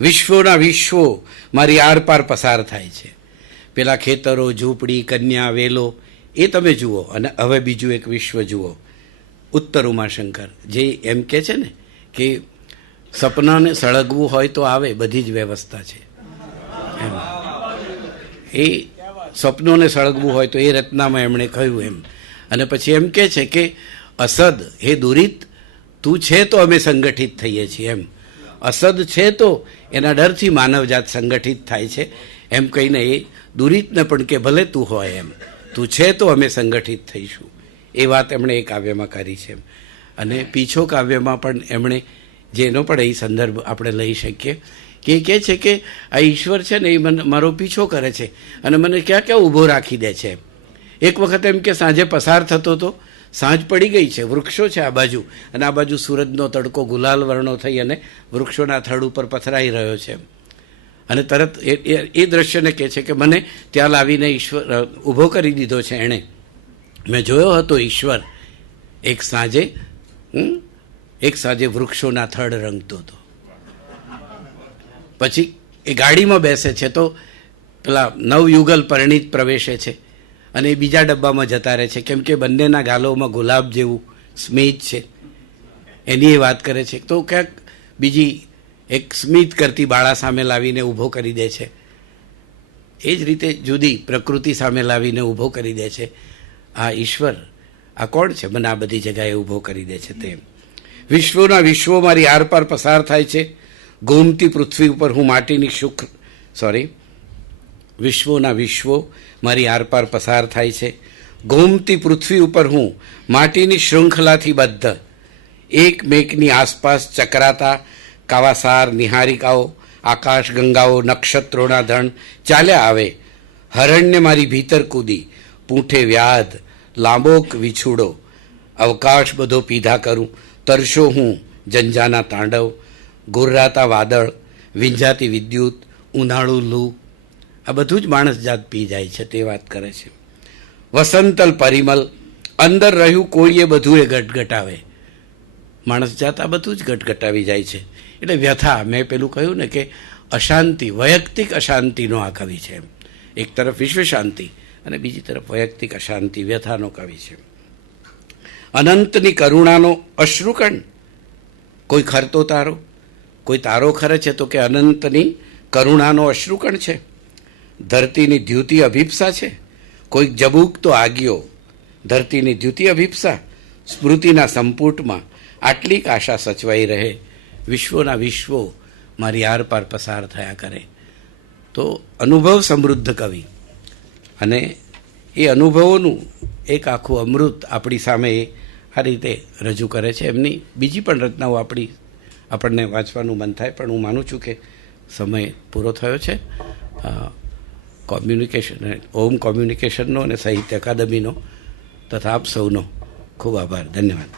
વિશ્વોના વિશ્વો મારી આરપાર પસાર થાય છે. પેલા ખેતરો, ઝૂંપડી, કન્યા, વેલો એ તમે જુઓ, અને હવે બીજું એક વિશ્વ જુઓ. ઉત્તર ઉમાશંકર જે એમ કહે છે ને કે સપનાને સળગવું હોય તો આવે, બધી જ વ્યવસ્થા છે એમ. એ સ્વપ્નોને સળગવું હોય તો એ રચનામાં એમણે કહ્યું એમ. અને પછી એમ કહે છે કે અસદ હે દુરિત તું છે તો અમે સંગઠિત થઈએ છીએ એમ. અસદ છે તો એના ડરથી માનવજાત સંગઠિત થાય છે એમ કહીને એ દુરિતને પણ કે ભલે તું હોય એમ, તું છે તો અમે સંગઠિત થઈશું. એ વાત એમણે એ કાવ્યમાં કરી છે. અને પીછો કાવ્યમાં પણ એમણે, જેનો પણ એ સંદર્ભ આપણે લઈ શકીએ, કે એ કહે છે કે આ ઈશ્વર છે ને એ મને મારો પીછો કરે છે અને મને ક્યાં ક્યાં ઊભો રાખી દે છે. એક વખત એમ કે સાંજે પસાર થતો તો, સાંજ પડી ગઈ છે, વૃક્ષો છે આ બાજુ, અને આ બાજુ સૂરજનો તડકો ગુલાલ વર્ણો થઈ અને વૃક્ષોના થડ ઉપર પથરાઈ રહ્યો છે. અને તરત એ દ્રશ્યને કહે છે કે મને ત્યાં લાવીને ઈશ્વર ઊભો કરી દીધો છે એણે. મેં જોયો હતો ઈશ્વર એક સાંજે વૃક્ષોના થડ રંગતો હતો. પછી એ ગાડીમાં બેસે છે તો પેલા નવયુગલ પરિણીત પ્રવેશે છે અને એ બીજા ડબ્બામાં જતા રહે છે, કેમ કે બંનેના ગાલોમાં ગુલાબ જેવું સ્મિત છે. એની એ વાત કરે છે તો ક્યાંક બીજી એક સ્મિત કરતી બાળા સામે લાવીને ઊભો કરી દે છે. એ જ રીતે જુદી પ્રકૃતિ સામે લાવીને ઊભો કરી દે છે. આ ઈશ્વર, આ કોણ છે? મને આ બધી જગાએ ઊભો કરી દે છે. તેમ વિશ્વોના વિશ્વો મારી આરપાર પસાર થાય છે, ઘૂમતી પૃથ્વી ઉપર હું માટીની વિશ્વોના વિશ્વો મારી આરપાર પસાર થાય છે, ઘૂમતી પૃથ્વી ઉપર હું માટીની શૃંખલાથી બધ્ધ, એકમેકની આસપાસ ચકરાતા કાવાસાર નિહારિકાઓ આકાશ ગંગાઓ નક્ષત્રોના ધણ ચાલ્યા આવે, હરણ્ય મારી ભીતર કૂદી, પૂંઠે વ્યાધ લાંબોક વિછુડો, અવકાશ બધો પીધા કરું, તરશો હું જંજાના તાંડવ, ગુર્રાતા વાદળ, વિંજાતી વિદ્યુત, ઉનાળું લૂ, આ બધું જ માણસ જાત પી જાય છે તે વાત કરે છે. વસંતલ પરિમલ, અંદર રહ્યું કોળીએ બધું એ ગટગટાવે, માણસ જાત આ બધું જ ગટગટાવી જાય છે. એટલે વ્યથા, મેં પેલું કહ્યું ને કે અશાંતિ, વૈયક્તિક અશાંતિનો આ કવિ છે. એક તરફ વિશ્વ શાંતિ અને બીજી તરફ વૈયક્તિક અશાંતિ, વ્યથાનો કવિ છે. અનંતની કરુણાનો અશ્રુકણ, કોઈ ખરતો તારો, કોઈ તારો ખરે છે તો કે અનંતની કરુણાનો અશ્રુકણ છે. ધરતીની દ્યુતિ અભિપ્સા છે, કોઈક જબૂક તો આગિયો, ધરતીની દ્યુતિ અભિપ્સા, સ્મૃતિના સંપુટમાં આટલીક આશા સચવાઈ રહે, વિશ્વોના વિશ્વો મારી આરપાર પસાર થયા કરે. તો અનુભવ સમૃદ્ધ કવિ, અને એ અનુભવોનું એક આખું અમૃત આપણી સામે આ રીતે રજૂ કરે છે. એમની બીજી પણ રચનાઓ આપણને વાંચવાનું મન થાય, પણ હું માનું છું કે સમય પૂરો થયો છે. ઓમ કોમ્યુનિકેશનનો અને સાહિત્ય અકાદમીનો તથા આપ સૌનો ખૂબ આભાર, ધન્યવાદ.